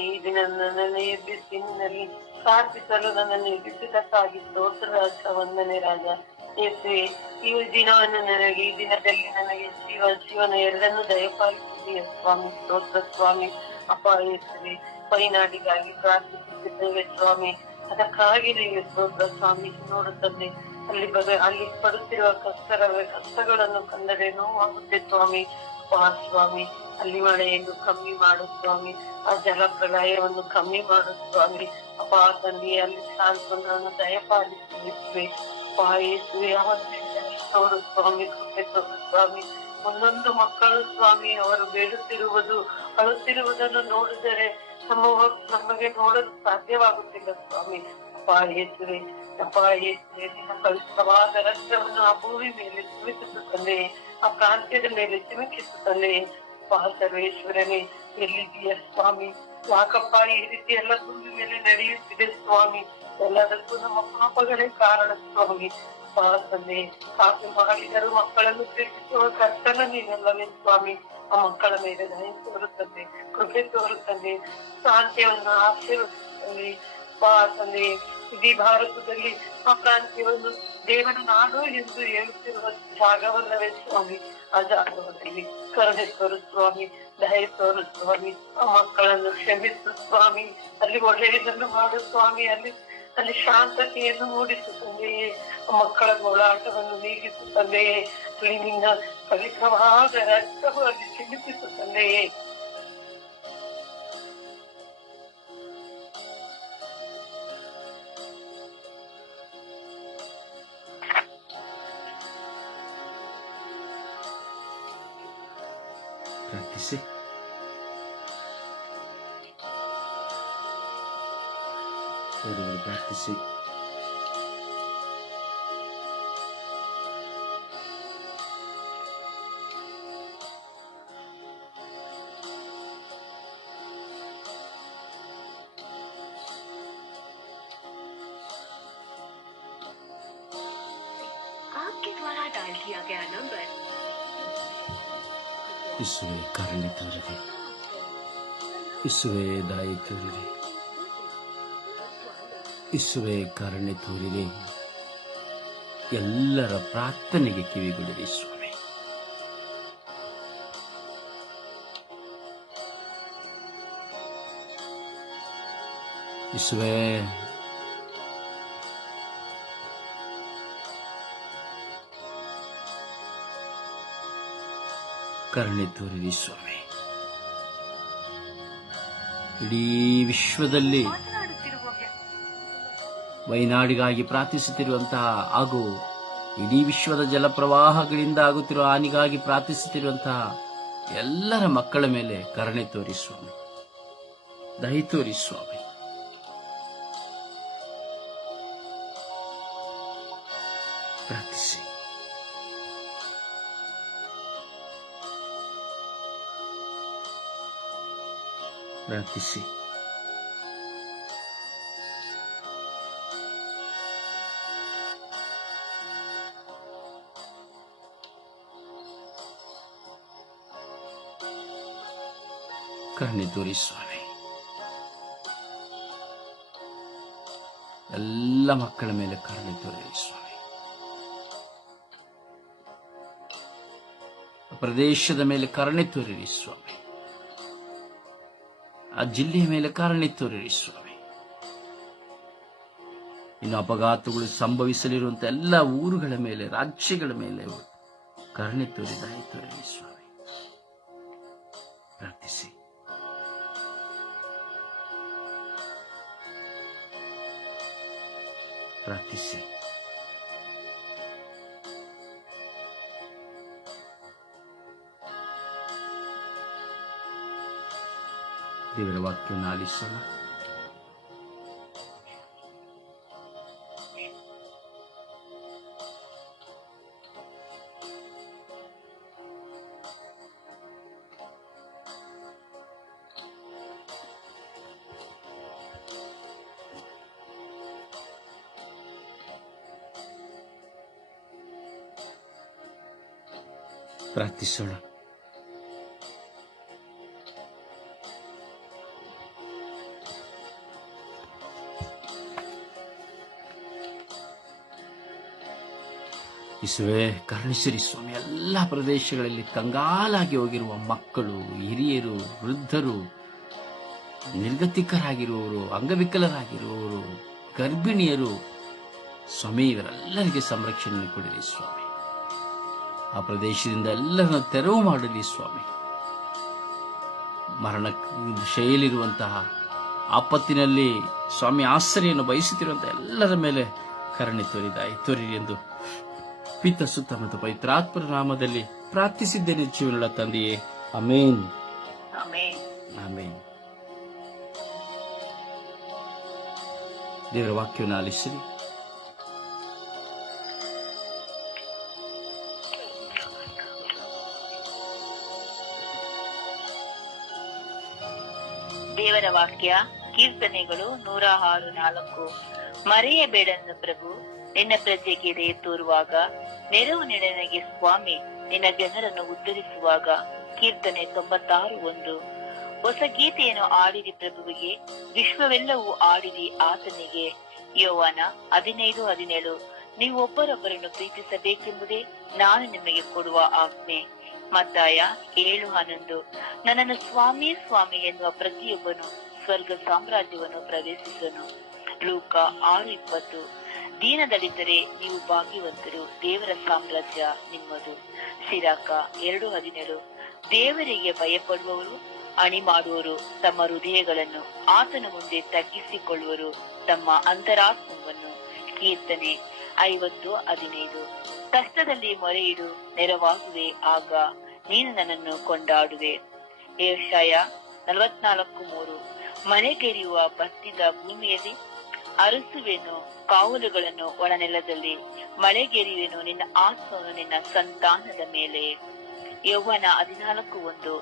ಈ ದಿನ ನನ್ನನ್ನು ಎಬ್ಬಿಸಿ ನಿನ್ನಲ್ಲಿ ಪ್ರಾರ್ಥಿಸಲು ನನ್ನನ್ನು ಎಬ್ಬಿಸಿದಕ್ಕಾಗಿ ಸ್ತೋತ್ರ ರಾಜ. ವಂದನೆ ರಾಜ. ಯೇಸುವೆ, ಈ ದಿನವನ್ನು ನನಗೆ, ಈ ದಿನದಲ್ಲಿ ನನಗೆ ಜೀವನ ಎರಡನ್ನು ದಯಪಾಲಿಸಿದೆಯ ಸ್ವಾಮಿ. ಸ್ತೋತ್ರ ಸ್ವಾಮಿ. ಅಪ್ಪ ಯೇಸುವೆ, ವೈನಾಡಿಗಾಗಿ ಪ್ರಾರ್ಥಿಸುತ್ತಿದ್ದೇವೆ ಸ್ವಾಮಿ. ಅದಕ್ಕಾಗಿ ನೀವು ಸ್ತೋತ್ರ ಸ್ವಾಮಿ. ನೋಡುತ್ತದೆ ಅಲ್ಲಿ ಪಡುತ್ತಿರುವ ಕಷ್ಟಗಳನ್ನು ಕಂಡರೆ ನೋವಾಗುತ್ತೆ ಸ್ವಾಮಿ. ಸ್ವಾಮಿ, ಅಲ್ಲಿ ಮಳೆಯನ್ನು ಕಮ್ಮಿ ಮಾಡು ಸ್ವಾಮಿ. ಆ ಜಲ ಪ್ರಳಯವನ್ನು ಕಮ್ಮಿ ಮಾಡು ಸ್ವಾಮಿ. ಅಪ್ಪ ತಂದೆ, ಅಲ್ಲಿ ಶಾಂತವನ್ನು ದಯಪಾಲಿಸುವೆ. ಯೇಸುವೆ, ಅವರು ಸ್ವಾಮಿ ಕೃಪೆ ತೋರು ಸ್ವಾಮಿ. ಒಂದೊಂದು ಮಕ್ಕಳು ಸ್ವಾಮಿ ಅವರು ಬೇಡುತ್ತಿರುವುದು, ಅಳುತ್ತಿರುವುದನ್ನು ನೋಡಿದರೆ ನಮಗೆ ನೋಡಲು ಸಾಧ್ಯವಾಗುತ್ತಿಲ್ಲ ಸ್ವಾಮಿ. ಅಪ್ಪ ಯೇಸುವೆ, ನಿನ್ನ ಪವಿತ್ರವಾದ ರಕ್ತವನ್ನು ಆ ಭೂಮಿ ಮೇಲೆ ಚಿಮಿಕಿಸುತ್ತಲೇ, ಆ ಪ್ರಾಂತ್ಯದ ಮೇಲೆ ಚಿಮಿಕಿಸುತ್ತಲೇ. ಸರ್ವೇಶ್ವರನೇ, ಎಲ್ಲಿದೆಯ ಸ್ವಾಮಿ? ಯಾಕಪ್ಪ ಈ ರೀತಿ ಎಲ್ಲ ಭೂಮಿ ಮೇಲೆ ನಡೆಯುತ್ತಿದೆ ಸ್ವಾಮಿ? ಎಲ್ಲದಕ್ಕೂ ನಮ್ಮ ಪಾಪಗಳೇ ಕಾರಣ ಸ್ವಾಮಿ. ತಂದೆ, ಪಾಪಿ ಮಾಡಿದರೂ ಮಕ್ಕಳನ್ನು ಪ್ರೀತಿಸುವ ಕರ್ತನ ನೀನಲ್ಲವೇ ಸ್ವಾಮಿ? ಆ ಮಕ್ಕಳ ಮೇಲೆ ದಯೆ ತೋರುತ್ತದೆ, ಕೃಪೆ ತೋರುತ್ತದೆ, ಶಾಂತಿಯನ್ನು ಆಶೀರ್ವದಿಸುತ್ತದೆ. ತಂದೆ, ಇಡೀ ಭಾರತದಲ್ಲಿ ಆ ಪ್ರಾಂತ್ಯವನ್ನು ದೇವರ ನಾಡು ಎಂದು ಹೇಳುತ್ತಿರುವ ಜಾಗವಲ್ಲವೇ ಸ್ವಾಮಿ? ಆ ಜಾಗದಲ್ಲಿ ಕರುಣೆ ತೋರು ಸ್ವಾಮಿ, ದಯೆ ತೋರು ಸ್ವಾಮಿ. ಆ ಮಕ್ಕಳನ್ನು ಕ್ಷಮಿಸು ಸ್ವಾಮಿ. ಅಲ್ಲಿ ಒಳ್ಳೆಯದನ್ನು ಮಾಡು ಸ್ವಾಮಿ. ಅಲ್ಲಿ ಶಾಂತತೆಯನ್ನು ಮೂಡಿಸುತ್ತದೆ. ಮಕ್ಕಳ ಗೋಳಾಟವನ್ನು ನೀಗಿಸುತ್ತದೆ. ನಿನ್ನ ಪವಿತ್ರವಾದ ರಕ್ತವು ಅಲ್ಲಿ ಚಿಮಿಕಿಸುತ್ತದೆ. ಪ್ರಾರ್ಥಿಸಿ. ಪ್ರಾರ್ಥಿಸಿ. आपके द्वारा डायल किया गया नंबर ಇಸುವೆ ಕರುಣೆ ತೋರಿದೆ, ಇಸುವೆ ದಯೆ ತೋರಿದೆ, ಇಸುವೆ ಕರುಣೆ ತೋರಿದೆ. ಎಲ್ಲರ ಪ್ರಾರ್ಥನೆಗೆ ಕಿವಿಗೊಡಿರಿ ಸ್ವಾಮಿ. ಇಸುವೆ ಕರುಣೆ ತೋರಿರಿ ಸ್ವಾಮಿ. ಇಡೀ ವಿಶ್ವದಲ್ಲಿ ವೈನಾಡಿಗಾಗಿ ಪ್ರಾರ್ಥಿಸುತ್ತಿರುವಂತಹ ಹಾಗೂ ಇಡೀ ವಿಶ್ವದ ಜಲಪ್ರವಾಹಗಳಿಂದ ಆಗುತ್ತಿರುವ ಹಾನಿಗಾಗಿ ಪ್ರಾರ್ಥಿಸುತ್ತಿರುವಂತಹ ಎಲ್ಲರ ಮಕ್ಕಳ ಮೇಲೆ ಕರುಣೆ ತೋರಿ ಸ್ವಾಮಿ, ದಯೆ ತೋರಿ ಸ್ವಾಮಿ. ಪ್ರಾರ್ಥಿಸಿ. ಪ್ರಾರ್ಥಿಸಿ. ಕರುಣೆ ತೋರಿ ಸ್ವಾಮಿ. ಎಲ್ಲ ಮಕ್ಕಳ ಮೇಲೆ ಕರುಣೆ ತೋರಿ ಸ್ವಾಮಿ. ಪ್ರದೇಶದ ಮೇಲೆ ಕರುಣೆ ತೋರಿರಿ ಸ್ವಾಮಿ. ಆ ಜಿಲ್ಲೆಯ ಮೇಲೆ ಕರುಣೆ ತೋರಿರಿ ಸ್ವಾಮಿ. ಇನ್ನು ಅಪಘಾತಗಳು ಸಂಭವಿಸಲಿರುವಂತಹ ಎಲ್ಲ ಊರುಗಳ ಮೇಲೆ, ರಾಜ್ಯಗಳ ಮೇಲೆ ಕರುಣೆ ತೋರಿ ದಯೆ ತೋರಿರಿ ಸ್ವಾಮಿ. ಪ್ರಾರ್ಥಿಸಿ. ಪ್ರಾರ್ಥಿಸಿ. ದೇವರ ವಾಕ್ಯವನ್ನು ಆಲಿಸೋಣ. ಪ್ರಾರ್ಥಿಸೋಣ. ಇಸುವೆ ಕರುಣಿಸಿರಿ ಸ್ವಾಮಿ. ಎಲ್ಲ ಪ್ರದೇಶಗಳಲ್ಲಿ ಕಂಗಾಲಾಗಿ ಹೋಗಿರುವ ಮಕ್ಕಳು, ಹಿರಿಯರು, ವೃದ್ಧರು, ನಿರ್ಗತಿಕರಾಗಿರುವವರು, ಅಂಗವಿಕಲರಾಗಿರುವವರು, ಗರ್ಭಿಣಿಯರು ಸ್ವಾಮಿ, ಇವರೆಲ್ಲರಿಗೆ ಸಂರಕ್ಷಣೆ ಕೊಡಿರಿ ಸ್ವಾಮಿ. ಆ ಪ್ರದೇಶದಿಂದ ಎಲ್ಲರನ್ನು ತೆರವು ಮಾಡಲಿ ಸ್ವಾಮಿ. ಮರಣ ಶೈಲಿರುವಂತಹ ಆಪತ್ತಿನಲ್ಲಿ ಸ್ವಾಮಿ ಆಶ್ರಯನ್ನು ಬಯಸುತ್ತಿರುವಂತಹ ಎಲ್ಲರ ಮೇಲೆ ಕರುಣೆ ತೋರಿರಿ ಎಂದು ಪಿತ ಸುತ್ತ ಮತ್ತು ಪವಿತ್ರಾತ್ಮರ ನಾಮದಲ್ಲಿ ಪ್ರಾರ್ಥಿಸಿದ್ದೇನೆ ಜೀವನದ ತಂದೆಯೇ, ಆಮೇನ್. ಆಮೇನ್. ದೇವರ ವಾಕ್ಯವನ್ನು ಆಲಿಸಿರಿ. ದೇವರ ವಾಕ್ಯ ಕೀರ್ತನೆಗಳು 106:4. ಮರೆಯಬೇಡನ್ನು ಪ್ರಭು, ನಿನ್ನ ಪ್ರಜೆಗೆ ದಯೆ ತೋರುವಾಗ, ನೆರವು ನೀಡನೆಗೆ ಸ್ವಾಮಿ, ನಿನ್ನ ಜನರನ್ನು ಉದ್ಧರಿಸುವಾಗ. ಕೀರ್ತನೆ 96:1. ಹೊಸ ಗೀತೆಯನ್ನು ಆಡಿರಿ ಪ್ರಭುವಿಗೆ, ವಿಶ್ವವೆಲ್ಲವೂ ಆಡಿರಿ ಆತನಿಗೆ. ಯೋವಾನ 15:17. ನೀವು ಒಬ್ಬರೊಬ್ಬರನ್ನು ಪ್ರೀತಿಸಬೇಕೆಂಬುದೇ ನಾನು ನಿಮಗೆ ಕೊಡುವ ಆಜ್ಞೆ. ಮತ್ತಾಯ 7:11. ನನ್ನನ್ನು ಸ್ವಾಮಿ ಸ್ವಾಮಿ ಎನ್ನುವ ಪ್ರತಿಯೊಬ್ಬನು ಸ್ವರ್ಗ ಸಾಮ್ರಾಜ್ಯವನ್ನು ಪ್ರವೇಶಿಸನು. ಲೂಕ 6:20. ದೀನದಲ್ಲಿದ್ದರೆ ನೀವು ಭಾಗ್ಯವಂತರು, ದೇವರ ಸಾಮ್ರಾಜ್ಯ ನಿಮ್ಮದು. ಸಿರಾಕ 2:17. ದೇವರಿಗೆ ಭಯಪಡುವವರು, ಅಣಿ ಮಾಡುವವರು ತಮ್ಮ ಹೃದಯಗಳನ್ನು ಆತನ ಮುಂದೆ ತಗ್ಗಿಸಿಕೊಳ್ಳುವರು, ತಮ್ಮ ಅಂತರಾತ್ಮವನ್ನು. ಕೀರ್ತನೆ 50:15. ಕಷ್ಟದಲ್ಲಿ ಮೊರೆಯಿಡು, ನೆರವಾಗುವೆ, ಆಗ ನೀನು ನನ್ನನ್ನು ಕೊಂಡಾಡುವೆ. ಯೆಶಾಯ 44:3. ಮನೆಗೆರಿಯುವ ಬತ್ತಿದ ಭೂಮಿಯಲ್ಲಿ ಅರಸುವೆನು, ಕಾವಲುಗಳನ್ನು ಒಣನೆಲದಲ್ಲಿ ಮಳೆಗೆರಿಯುವೆನು, ನಿನ್ನ ಆತ್ಮವನ್ನು ನಿನ್ನ ಸಂತಾನದ ಮೇಲೆ. ಯೌವನ 14:1.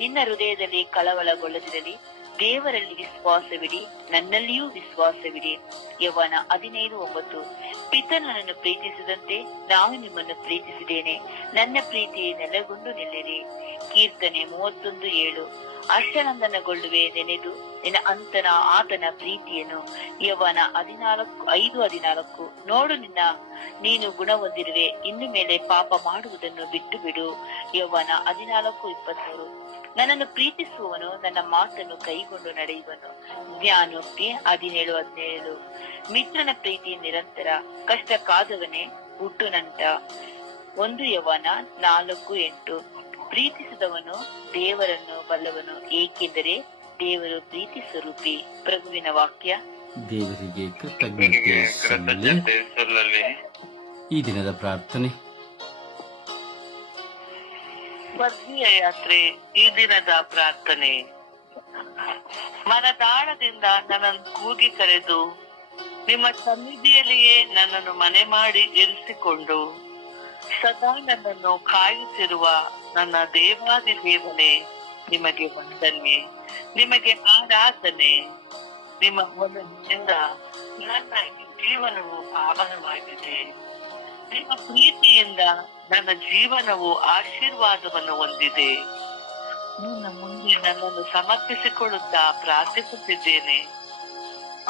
ನಿನ್ನ ಹೃದಯದಲ್ಲಿ ಕಳವಳಗೊಳ್ಳದಿರಲಿ, ದೇವರಲ್ಲಿ ವಿಶ್ವಾಸವಿಡಿ, ನನ್ನಲ್ಲಿಯೂ ವಿಶ್ವಾಸವಿಡಿ. ಯವನ 15:9. ಪಿತನು ನನ್ನನ್ನು ಪ್ರೀತಿಸಿದಂತೆ ನಾನು ನಿಮ್ಮನ್ನು ಪ್ರೀತಿಸಿದ್ದೇನೆ, ನನ್ನ ಪ್ರೀತಿಯೇ ನೆಲೆಗೊಂಡು ನಿಲ್ಲಿರಿ. ಕೀರ್ತನೆ 31:7. ಹರ್ಷನಂದನಗೊಳ್ಳುವೆ ನೆನೆದು ನಿನ್ನ ಅಂತನ ಆತನ ಪ್ರೀತಿಯನ್ನು. ಯವನ 5:14. ನೋಡು, ನೀನು ಗುಣ ಹೊಂದಿರುವೆ, ಇನ್ನು ಮೇಲೆ ಪಾಪ ಮಾಡುವುದನ್ನು ಬಿಟ್ಟು ಬಿಡು. ಯವನ 14:23. ನನ್ನನ್ನು ಪ್ರೀತಿಸುವವನು ನನ್ನ ಮಾತನ್ನು ಕೈಗೊಂಡು ನಡೆಯುವನು. ಜ್ಞಾನೋಕ್ತಿ 17:17. ಮಿತ್ರನ ಪ್ರೀತಿ ನಿರಂತರ, ಕಷ್ಟ ಕಾದವನೇ ಹುಟ್ಟು ನಂಟ. 1 ಯವನ 4:8. ಪ್ರೀತಿಸಿದವನು ದೇವರನ್ನು ಬಲ್ಲವನು, ಏಕೆಂದರೆ ದೇವರು ಪ್ರೀತಿ ಸ್ವರೂಪಿ. ಪ್ರಭುವಿನ ವಾಕ್ಯ. ದೇವರಿಗೆ ಕೃತಜ್ಞತೆ ಸಲ್ಲಲಿ. ಈ ದಿನದ ಪ್ರಾರ್ಥನೆ. ಸ್ವರ್ಗೀಯ ಯಾತ್ರೆ. ಈ ದಿನದ ಪ್ರಾರ್ಥನೆ. ಮನದಾಳದಿಂದ ನನ್ನನ್ನು ಕೂಗಿ ಕರೆದು ನಿಮ್ಮ ಸನ್ನಿಧಿಯಲ್ಲಿಯೇ ನನ್ನನ್ನು ಮನೆ ಮಾಡಿ ಇರಿಸಿಕೊಂಡು ಸದಾ ನನ್ನನ್ನು ಕಾಯುತ್ತಿರುವ ನನ್ನ ದೇವಾದಿ ದೇವನೇ, ನಿಮಗೆ ವಂದನೆ, ನಿಮಗೆ ಆರಾಧನೆ. ನಿಮ್ಮ ಒಲವಿನಿಂದ ನನ್ನ ಜೀವನವು ಪಾವನವಾಗಿದೆ. ನಿಮ್ಮ ಪ್ರೀತಿಯಿಂದ ನನ್ನ ಜೀವನವು ಆಶೀರ್ವಾದವನ್ನು ಹೊಂದಿದೆ. ನನ್ನ ಮುಂದೆ ನನ್ನನ್ನು ಸಮರ್ಪಿಸಿಕೊಳ್ಳುತ್ತಾ ಪ್ರಾರ್ಥಿಸುತ್ತಿದ್ದೇನೆ.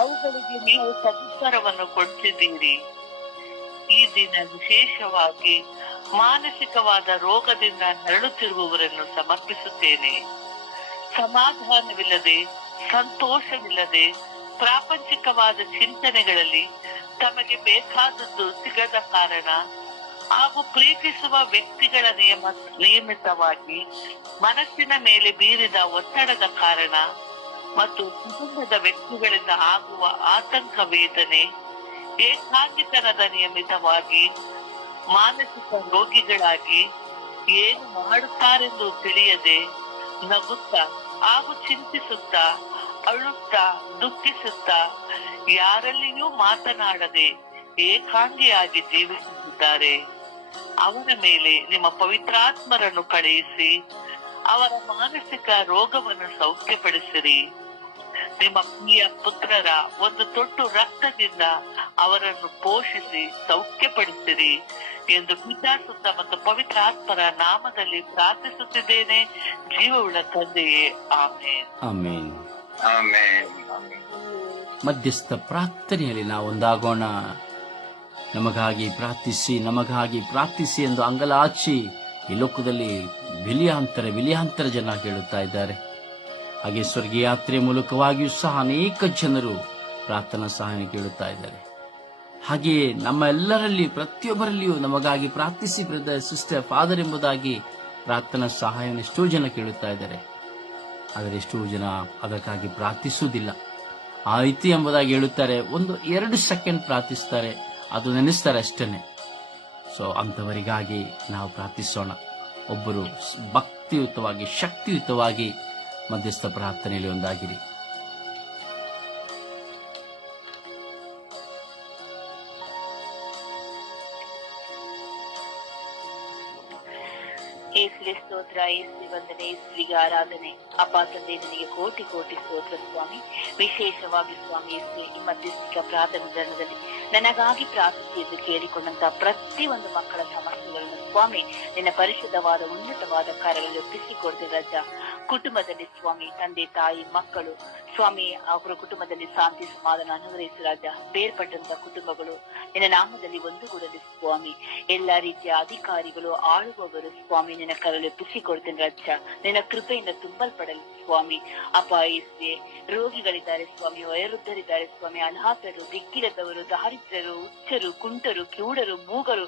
ಅವುಗಳಿಗೆ ನೀವು ಸದುತ್ತರವನ್ನು ಕೊಡ್ತಿದ್ದೀರಿ. ಈ ದಿನ ವಿಶೇಷವಾಗಿ ಮಾನಸಿಕವಾದ ರೋಗದಿಂದ ನರಳುತ್ತಿರುವವರನ್ನು ಸಮರ್ಪಿಸುತ್ತೇನೆ. ಸಮಾಧಾನವಿಲ್ಲದೆ, ಸಂತೋಷವಿಲ್ಲದೆ, ಪ್ರಾಪಂಚಿಕವಾದ ಚಿಂತನೆಗಳಲ್ಲಿ ತಮಗೆ ಬೇಕಾದದ್ದು ಸಿಗದ ಕಾರಣ ಹಾಗೂ ಪ್ರೀತಿಸುವ ವ್ಯಕ್ತಿಗಳ ನಿಯಮಿತವಾಗಿ ಮನಸ್ಸಿನ ಮೇಲೆ ಬೀರಿದ ಒತ್ತಡದ ಕಾರಣ ಮತ್ತು ಕುಟುಂಬದ ವ್ಯಕ್ತಿಗಳಿಂದ ಆಗುವ ಆತಂಕ, ವೇದನೆ, ಏಕಾಂಗಿತನದ ನಿಯಮಿತವಾಗಿ ಮಾನಸಿಕ ರೋಗಿಗಳಾಗಿ ಏನು ಮಾಡುತ್ತಾರೆಂದು ತಿಳಿಯದೆ ನಗುತ್ತಾ ಹಾಗೂ ಚಿಂತಿಸುತ್ತಾ, ಅಳುತ್ತಾ, ದುಃಖಿಸುತ್ತಾ, ಯಾರಲ್ಲಿಯೂ ಮಾತನಾಡದೆ ಏಕಾಂಗಿಯಾಗಿ ಜೀವಿಸುತ್ತಿದ್ದಾರೆ. ಅವರ ಮೇಲೆ ನಿಮ್ಮ ಪವಿತ್ರಾತ್ಮರನ್ನು ಕಳುಹಿಸಿ ಅವರ ಮಾನಸಿಕ ರೋಗವನ್ನು ಸೌಖ್ಯಪಡಿಸಿರಿ. ನಿಮ್ಮ ಪ್ರಿಯ ಪುತ್ರರ ಒಂದು ತೊಟ್ಟು ರಕ್ತದಿಂದ ಅವರನ್ನು ಪೋಷಿಸಿ ಸೌಖ್ಯಪಡಿಸಿರಿ ಎಂದು ಪಿತಾಸುತ್ತ ಮತ್ತು ಪವಿತ್ರಾತ್ಮರ ನಾಮದಲ್ಲಿ ಪ್ರಾರ್ಥಿಸುತ್ತಿದ್ದೇನೆ, ಜೀವವುಳ್ಳ ತಂದೆಯೇ. ಆಮೇನ್. ಆಮೇನ್. ಆಮೇನ್. ಮಧ್ಯಸ್ಥ ಪ್ರಾರ್ಥನೆಯಲ್ಲಿ ನಾವು ಒಂದಾಗೋಣ. ನಮಗಾಗಿ ಪ್ರಾರ್ಥಿಸಿ ಎಂದು ಅಂಗಲಾಚಿ ಈ ಲೋಕದಲ್ಲಿ ವಿಲಿಯಾಂತರ ಜನ ಕೇಳುತ್ತಾ ಇದ್ದಾರೆ. ಹಾಗೆ ಸ್ವರ್ಗೀಯ ಯಾತ್ರೆ ಮೂಲಕವಾಗಿಯೂ ಸಹ ಅನೇಕ ಜನರು ಪ್ರಾರ್ಥನಾ ಸಹಾಯ ಕೇಳುತ್ತಾ ಇದ್ದಾರೆ. ಹಾಗೆಯೇ ನಮ್ಮೆಲ್ಲರಲ್ಲಿ ಪ್ರತಿಯೊಬ್ಬರಲ್ಲಿಯೂ ನಮಗಾಗಿ ಪ್ರಾರ್ಥಿಸಿ ಬ್ರದರ್, ಸಿಸ್ಟರ್, ಫಾದರ್ ಎಂಬುದಾಗಿ ಪ್ರಾರ್ಥನಾ ಸಹಾಯವನ್ನು ಎಷ್ಟೋ ಜನ ಕೇಳುತ್ತಾ ಇದ್ದಾರೆ. ಆದರೆ ಎಷ್ಟೋ ಜನ ಅದಕ್ಕಾಗಿ ಪ್ರಾರ್ಥಿಸುವುದಿಲ್ಲ. ಆಯ್ತು ಎಂಬುದಾಗಿ ಹೇಳುತ್ತಾರೆ, 1-2 ಸೆಕೆಂಡ್ ಪ್ರಾರ್ಥಿಸ್ತಾರೆ, ಅದು ನೆನೆಸ್ತಾರೆ ಅಷ್ಟೇನೆ. ಸೊ ಅಂಥವರಿಗಾಗಿ ನಾವು ಪ್ರಾರ್ಥಿಸೋಣ. ಒಬ್ಬರು ಭಕ್ತಿಯುತವಾಗಿ, ಶಕ್ತಿಯುತವಾಗಿ ಮಧ್ಯಸ್ಥ ಪ್ರಾರ್ಥನೆಯಲ್ಲಿ ಒಂದಾಗಿರಿ. ಏಸುವೆ ಸ್ತೋತ್ರ, ಏಸುವೆ ವಂದನೆ, ಏಸುವಿಗೆ ಆರಾಧನೆ. ಅಪ್ಪ ತಂದೆ, ನಿನಗೆ ಕೋಟಿ ಕೋಟಿ ಸ್ತೋತ್ರ ಸ್ವಾಮಿ. ವಿಶೇಷವಾಗಿ ಸ್ವಾಮಿ ಏಸುವೆ, ಈ ಮಧ್ಯಸ್ಥಿಕ ಪ್ರಾರ್ಥನೆದಲ್ಲಿ ನನಗಾಗಿ ಪ್ರಾರ್ಥಿಸಿ ಎಂದು ಕೇಳಿಕೊಂಡಂತಹ ಪ್ರತಿಯೊಂದು ಮಕ್ಕಳ ಸಮಸ್ಯೆಗಳನ್ನು ಸ್ವಾಮಿ ನಿನ್ನ ಪರಿಶುದ್ಧವಾದ ಉನ್ನತವಾದ ಕಾರ್ಯಗಳಲ್ಲಿ ಒಪ್ಪಿಸಿಕೊಡ್ತೇವೆ ರಾಜ. ಕುಟುಂಬದಲ್ಲಿ ಸ್ವಾಮಿ ತಂದೆ, ತಾಯಿ, ಮಕ್ಕಳು ಸ್ವಾಮಿ, ಅವರ ಕುಟುಂಬದಲ್ಲಿ ಶಾಂತಿ ಸಮಾಧಾನ ಅನುಗ್ರಹಿಸಿ ರಾಜ. ಬೇರ್ಪಟ್ಟಂತ ಕುಟುಂಬಗಳು ನಿನ್ನ ನಾಮದಲ್ಲಿ ಒಂದುಗೂಡಲಿ ಸ್ವಾಮಿ. ಎಲ್ಲಾ ರೀತಿಯ ಅಧಿಕಾರಿಗಳು, ಆಳುವವರು ಸ್ವಾಮಿ ನಿನ್ನ ಕರಳು ಒಪ್ಪಿಸಿಕೊಡ್ತೇನೆ ರಾಜ. ನಿನ್ನ ಕೃಪೆಯಿಂದ ತುಂಬಲ್ಪಡಲಿ ಸ್ವಾಮಿ. ಅಪ್ಪ ಏಸುವೆ, ರೋಗಿಗಳಿದ್ದಾರೆ ಸ್ವಾಮಿ, ವಯೋವೃದ್ಧರಿದ್ದಾರೆ ಸ್ವಾಮಿ, ಅನಾಥರು, ದಿಕ್ಕಿಲ್ಲದವರು, ದಾರಿದ್ರ್ಯರು, ಹುಚ್ಚರು, ಕುಂಟರು, ಕಿವುಡರು, ಮೂಗರು,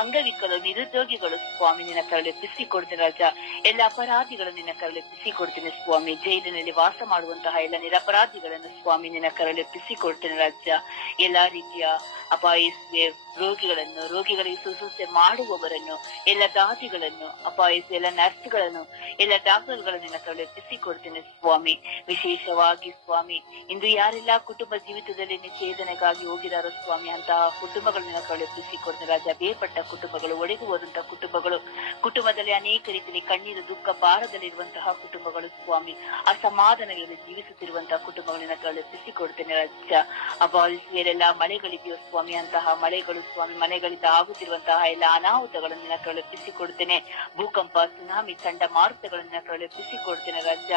ಅಂಗವಿಕಲು, ನಿರುದ್ಯೋಗಿಗಳು ಸ್ವಾಮಿ ನಿನ್ನ ಕರಳು ಒಪ್ಪಿಸಿಕೊಡ್ತೇನೆ ರಾಜ. ಎಲ್ಲ ಅಪರಾಧಿಗಳು ನಿನ್ನ ಕರಳು ಒಪ್ಪಿಸಿಕೊಡ್ತೇನೆ ಸ್ವಾಮಿ. ಜೈಲಿನಲ್ಲಿ ವಾಸ ಮಾಡುವಂತಹ ಎಲ್ಲ ನಿರಪರಾಧಿಗಳನ್ನು ಸ್ವಾಮಿ ನಿನ್ನ ಕರಲೆಪ್ಪಿಸಿಕೊಡ್ತೇನೆ ರಾಜ್ಯ. ಎಲ್ಲಾ ರೀತಿಯ ಅಪಾಯಿಸುವೆ ರೋಗಿಗಳಿಗೆ ಶುಶ್ರೂಷೆ ಮಾಡುವವರನ್ನು, ಎಲ್ಲ ದಾದಿಗಳನ್ನು ಅಪಾಯಿಸಿ, ಎಲ್ಲ ನರ್ಸ್ಗಳನ್ನು, ಎಲ್ಲ ಡಾಕ್ಟರ್ಗಳನ್ನು ನಿನ್ನ ಕರಲೆಪ್ಪಿಸಿಕೊಡ್ತೇನೆ ಸ್ವಾಮಿ. ವಿಶೇಷವಾಗಿ ಸ್ವಾಮಿ, ಇಂದು ಯಾರೆಲ್ಲ ಕುಟುಂಬ ಜೀವಿತದಲ್ಲಿ ನಿಷೇಧನೆಗಾಗಿ ಹೋಗಿದಾರೋ ಸ್ವಾಮಿ, ಅಂತಹ ಕುಟುಂಬಗಳನ್ನ ಕಳುಹಿಸಿಕೊಡ್ತೇನೆ ರಾಜ. ಬೇರ್ಪಟ್ಟ ಕುಟುಂಬಗಳು, ಒಡೆದು ಹೋದಂತಹ ಕುಟುಂಬಗಳು, ಕುಟುಂಬದಲ್ಲಿ ಅನೇಕ ರೀತಿಯಲ್ಲಿ ಕಣ್ಣೀರು ದುಃಖ ಭಾರದಲ್ಲಿರುವಂತಹ ಕುಟುಂಬಗಳು ಸ್ವಾಮಿ, ಅಸಮಾಧಾನಗಳಲ್ಲಿ ಜೀವಿಸುತ್ತಿರುವಂತಹ ಕುಟುಂಬಗಳನ್ನ ಕಳುಹಿಸಿಕೊಡ್ತೇನೆ ರಾಜ. ಅಪಾಯಿಸುವೆಲ್ಲ ಮಳೆಗಳಿದೆಯೋ ಸ್ವಾಮಿ, ಅಂತಹ ಮಳೆಗಳು ಸ್ವಾಮಿ, ಮನೆಗಳಿಂದ ಆಗುತ್ತಿರುವಂತಹ ಎಲ್ಲ ಅನಾಹುತಗಳನ್ನ ಕಳುಹಿಸಿಕೊಡ್ತೇನೆ. ಭೂಕಂಪ, ಸುನಾಮಿ, ಚಂಡಮಾರುತಗಳನ್ನ ಕಳುಹಿಸಿಕೊಡ್ತೇನೆ ರಾಜ್ಯ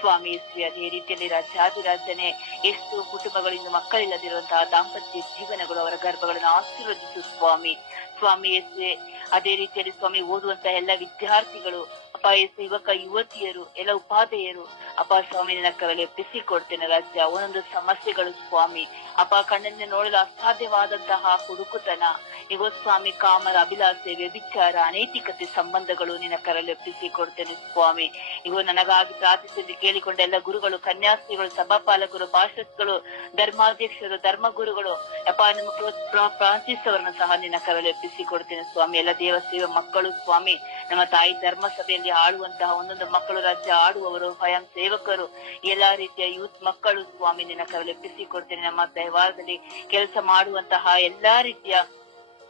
ಸ್ವಾಮಿ. ಅದೇ ರೀತಿಯಲ್ಲಿ ರಾಜ್ಯಾಧಿರಾಜನೇ, ಎಷ್ಟು ಕುಟುಂಬಗಳಿಂದ ಮಕ್ಕಳಿಲ್ಲದಿರುವಂತಹ ದಾಂಪತ್ಯ ಜೀವನಗಳು, ಅವರ ಗರ್ಭಗಳನ್ನು ಆಶೀರ್ವದಿಸು ಸ್ವಾಮಿ. ಸ್ವಾಮಿ ಅದೇ ರೀತಿಯಲ್ಲಿ ಸ್ವಾಮಿ, ಓದುವಂತಹ ಎಲ್ಲ ವಿದ್ಯಾರ್ಥಿಗಳು, ಯುವಕ ಯುವತಿಯರು, ಎಲ್ಲ ಉಪಾಧ್ಯಾಯರು ಸ್ವಾಮಿ ನಿನ್ನ ಕರಲೆಪ್ಪಿಸಿಕೊಡ್ತೇನೆ ರಾಜ್ಯ. ಒಂದೊಂದು ಸಮಸ್ಯೆಗಳು ಸ್ವಾಮಿ, ಕಣ್ಣಿಂದ ನೋಡಲು ಅಸಾಧ್ಯವಾದಂತಹ ಹುಡುಕುತನ, ಇಗೋ ಸ್ವಾಮಿ, ಕಾಮರ ಅಭಿಲಾಷೆ, ವ್ಯಭಿಚಾರ, ಅನೈತಿಕತೆ ಸಂಬಂಧಗಳು ನಿನ್ನ ಕರಲೆಪ್ಪಿಸಿಕೊಡ್ತೇನೆ ಸ್ವಾಮಿ. ಇಗೋ ನನಗಾಗಿ ಪ್ರಾರ್ಥಿಸಿ ಕೇಳಿಕೊಂಡ ಎಲ್ಲ ಗುರುಗಳು, ಕನ್ಯಾಸ್ತ್ರೀಗಳು, ಸಭಾಪಾಲಕರು, ಪಾರ್ಷದ್ಗಳು, ಧರ್ಮಾಧ್ಯಕ್ಷರು, ಧರ್ಮಗುರುಗಳು, ನಮ್ಮ ಫ್ರಾನ್ಸಿಸ್ ಅವರನ್ನು ಸಹ ನಿನ್ನ ಕರಲೆಪ್ಪಿಸಿಕೊಡ್ತೇನೆ ಸ್ವಾಮಿ. ಎಲ್ಲ ದೇವ ಸೇವೆ ಮಕ್ಕಳು ಸ್ವಾಮಿ, ನಮ್ಮ ತಾಯಿ ಧರ್ಮ ಸಭೆಯಲ್ಲಿ ಆಡುವಂತಹ ಒಂದೊಂದು ಮಕ್ಕಳು, ರಾಜ್ಯ ಆಡುವವರು, ಸ್ವಯಂ ಸೇವಕರು, ಎಲ್ಲಾ ರೀತಿಯ ಯೂತ್ ಮಕ್ಕಳು ಸ್ವಾಮಿ ನಿನ್ನ ಕರಲೆಪ್ಪಿಸಿಕೊಡ್ತೇನೆ. ನಮ್ಮ ದೈವಾರದಲ್ಲಿ ಕೆಲಸ ಮಾಡುವಂತಹ ಎಲ್ಲಾ ರೀತಿಯ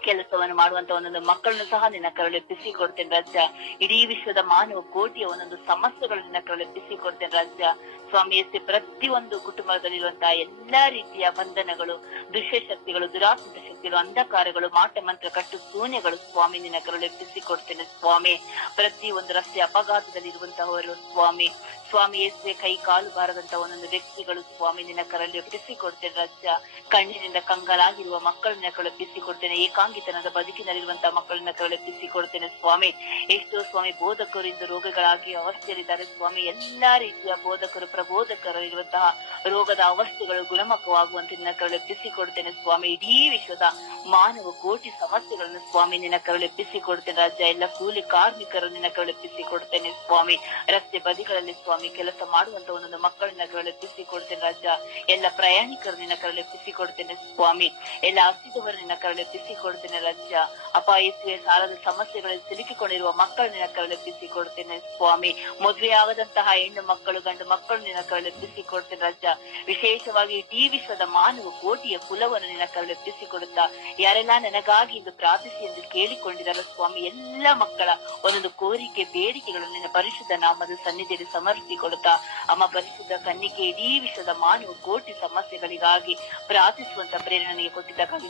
ಕೆಲಸವನ್ನು ಮಾಡುವಂತ ಒಂದೊಂದು ಮಕ್ಕಳನ್ನು ಸಹ ನಿನ್ನ ಕರಲೆಪ್ಪಿಸಿಕೊಡ್ತೇನೆ ರಾಜ್ಯ. ಇಡೀ ವಿಶ್ವದ ಮಾನವ ಕೋಟಿಯ ಒಂದೊಂದು ಸಮಸ್ಯೆಗಳನ್ನು ನಿನ್ನ ಕರಲೆಪ್ಪಿಸಿಕೊಡ್ತೇನೆ ರಾಜ್ಯ ಸ್ವಾಮಿ. ಪ್ರತಿಯೊಂದು ಕುಟುಂಬದಲ್ಲಿರುವಂತಹ ಎಲ್ಲಾ ರೀತಿಯ ಬಂಧನಗಳು, ದುಷ್ಟಶಕ್ತಿಗಳು, ದುರಾತ್ಮಕ ಶಕ್ತಿಗಳು, ಅಂಧಕಾರಗಳು, ಮಾಟ ಮಂತ್ರ, ಕಟ್ಟು ಶೂನ್ಯಗಳು ಸ್ವಾಮಿ ನಿನ್ನ ಕರಲೆಪ್ಪಿಸಿಕೊಡ್ತೇನೆ ಸ್ವಾಮಿ. ಪ್ರತಿಯೊಂದು ರಸ್ತೆ ಅಪಘಾತದಲ್ಲಿರುವಂತಹವರು ಸ್ವಾಮಿ, ಸ್ವಾಮಿ ಕೈ ಕಾಲು ಬಾರದಂತಹ ಒಂದೊಂದು ವ್ಯಕ್ತಿಗಳು ಸ್ವಾಮಿ ನಿನ್ನ ಕರಲೆಪ್ಪಿಸಿಕೊಡ್ತೇನೆ ರಾಜ್ಯ. ಕಣ್ಣಿನಿಂದ ಕಂಗಾಲಾಗಿರುವ ಮಕ್ಕಳನ್ನ ಕರಲೆಪ್ಪಿಸಿಕೊಡ್ತೇನೆ. ಏಕಾಂಗಿತನದ ಬದುಕಿನಲ್ಲಿರುವಂತಹ ಮಕ್ಕಳನ್ನ ಕರಲೆಪ್ಪಿಸಿಕೊಡ್ತೇನೆ ಸ್ವಾಮಿ. ಎಷ್ಟೋ ಸ್ವಾಮಿ ಬೋಧಕರು ಇಂದು ರೋಗಗಳಾಗಿ ಅವಸ್ಥೆಯಲ್ಲಿದ್ದಾರೆ ಸ್ವಾಮಿ. ಎಲ್ಲಾ ರೀತಿಯ ಬೋಧಕರು, ಪ್ರಬೋಧಕರಿರುವಂತಹ ರೋಗದ ಅವಸ್ಥೆಗಳು ಗುಣಮುಖವಾಗುವಂತೆ ನಿನ್ನ ಕರಲೆಪ್ಪಿಸಿಕೊಡ್ತೇನೆ ಸ್ವಾಮಿ. ಇಡೀ ವಿಶ್ವದ ಮಾನವ ಕೋಟಿ ಸಮಸ್ಯೆಗಳನ್ನು ಸ್ವಾಮಿ ನಿನ್ನ ಕರಲೆಪ್ಪಿಸಿಕೊಡ್ತೇನೆ ರಾಜ್ಯ. ಎಲ್ಲ ಕೂಲಿ ಕಾರ್ಮಿಕರು ನಿನ್ನ ಕರಲೆಪ್ಪಿಸಿಕೊಡ್ತೇನೆ ಸ್ವಾಮಿ. ರಸ್ತೆ ಬದಿಗಳಲ್ಲಿ ಸ್ವಾಮಿ ಕೆಲಸ ಮಾಡುವಂತ ಒಂದೊಂದು ಮಕ್ಕಳನ್ನ ಕರಲೆಪ್ಪಿಸಿಕೊಡ್ತೇನೆ ರಾಜ್ಯ. ಎಲ್ಲ ಪ್ರಯಾಣಿಕರು ನಿನ್ನ ಕರಲೆಪ್ಪಿಸಿಕೊಡ್ತೇನೆ ಸ್ವಾಮಿ. ಎಲ್ಲ ಹಸಿದವರು ನಿನ್ನ ಕರಲೆಪ್ಪಿಸಿಕೊಡ್ತೇನೆ ರಾಜ್ಯ. ಅಪಾಯಿಸುವ ಸಾಲದ ಸಮಸ್ಯೆಗಳಲ್ಲಿ ಸಿಲುಕಿಕೊಂಡಿರುವ ಮಕ್ಕಳು ನಿನ್ನ ಕರಲೆಪ್ಪಿಸಿಕೊಡ್ತೇನೆ ಸ್ವಾಮಿ. ಮದುವೆಯಾಗದಂತಹ ಹೆಣ್ಣು ಮಕ್ಕಳು, ಗಂಡು ಮಕ್ಕಳು ನಿನ್ನ ಕರಲೆಪ್ಪಿಸಿಕೊಡ್ತೇನೆ ರಾಜ್ಯ. ವಿಶೇಷವಾಗಿ ಇಡೀ ವಿಶ್ವದ ಮಾನವ ಕೋಟಿಯ ಕುಲವನ್ನು ನಿನ್ನ ಕರಲೆಪ್ಪಿಸಿಕೊಡುತ್ತಾ ಯಾರೆಲ್ಲ ನನಗಾಗಿ ಇಂದು ಪ್ರಾರ್ಥಿಸಿ ಎಂದು ಕೇಳಿಕೊಂಡಿದ್ದಾರೆ ಸ್ವಾಮಿ, ಎಲ್ಲ ಮಕ್ಕಳ ಒಂದೊಂದು ಕೋರಿಕೆ, ಬೇಡಿಕೆಗಳು ನಿನ್ನ ಪರಿಶುದ್ಧ ನಾಮದ ಸನ್ನಿಧಿಯಲ್ಲಿ ಸಮರ್ಪಿಸಿಕೊಡುತ್ತಾ ಅಮ್ಮ ಪರಿಶುದ್ಧ ಕನ್ನಿಕೆ ಇಡೀ ವಿಶ್ವದ ಮಾನವ ಕೋಟಿ ಸಮಸ್ಯೆಗಳಿಗಾಗಿ ಪ್ರಾರ್ಥಿಸುವಂತ ಪ್ರೇರಣೆ ನನಗೆ ಕೊಟ್ಟಿದ್ದಕ್ಕಾಗಿ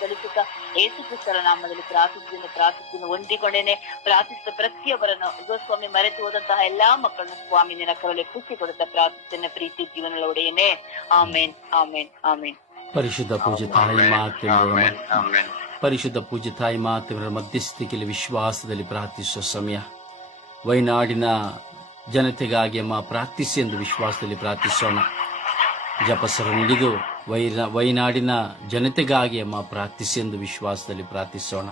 ಸಲ್ಲಿಸುತ್ತಾ ಯೇಸು ಕ್ರಿಸ್ತರ ನಾಮದಲ್ಲಿ ಪ್ರಾರ್ಥಿಸುತ್ತೀನಿ ಹೊಂದಿಕೊಂಡೇನೆ. ಪ್ರಾರ್ಥಿಸಿದ ಪ್ರತಿಯೊಬ್ಬರನ್ನು ಇಗೋ ಸ್ವಾಮಿ, ಮರೆತು ಹೋದಂತಹ ಎಲ್ಲಾ ಮಕ್ಕಳನ್ನು ಸ್ವಾಮಿ ನಿನ್ನ ಕರಲೆಪ್ಪಿಸಿಕೊಡುತ್ತಾ ಪ್ರಾರ್ಥಿಸುತ್ತೇನೆ ಪ್ರೀತಿ ಜೀವನದ ಒಡೆಯನೇ. ಆಮೇನ್, ಆಮೇನ್, ಆಮೇನ್. ಪರಿಶುದ್ಧ ಪೂಜ್ಯ ತಾಯಿ ಪರಿಶುದ್ಧ ಪೂಜ್ಯ ತಾಯಿ ಮಾತೆಯವರ ಮಧ್ಯಸ್ಥಿಕೆಯಲ್ಲಿ ವಿಶ್ವಾಸದಲ್ಲಿ ಪ್ರಾರ್ಥಿಸುವ ಸಮಯ. ವೈನಾಡಿನ ಜನತೆಗಾಗಿ ಅಮ್ಮ ಪ್ರಾರ್ಥಿಸಿ ಎಂದು ವಿಶ್ವಾಸದಲ್ಲಿ ಪ್ರಾರ್ಥಿಸೋಣ. ಜಪಸರ ಹಿಡಿದು ವೈನಾಡಿನ ಜನತೆಗಾಗಿ ಅಮ್ಮ ಪ್ರಾರ್ಥಿಸಿ ಎಂದು ವಿಶ್ವಾಸದಲ್ಲಿ ಪ್ರಾರ್ಥಿಸೋಣ.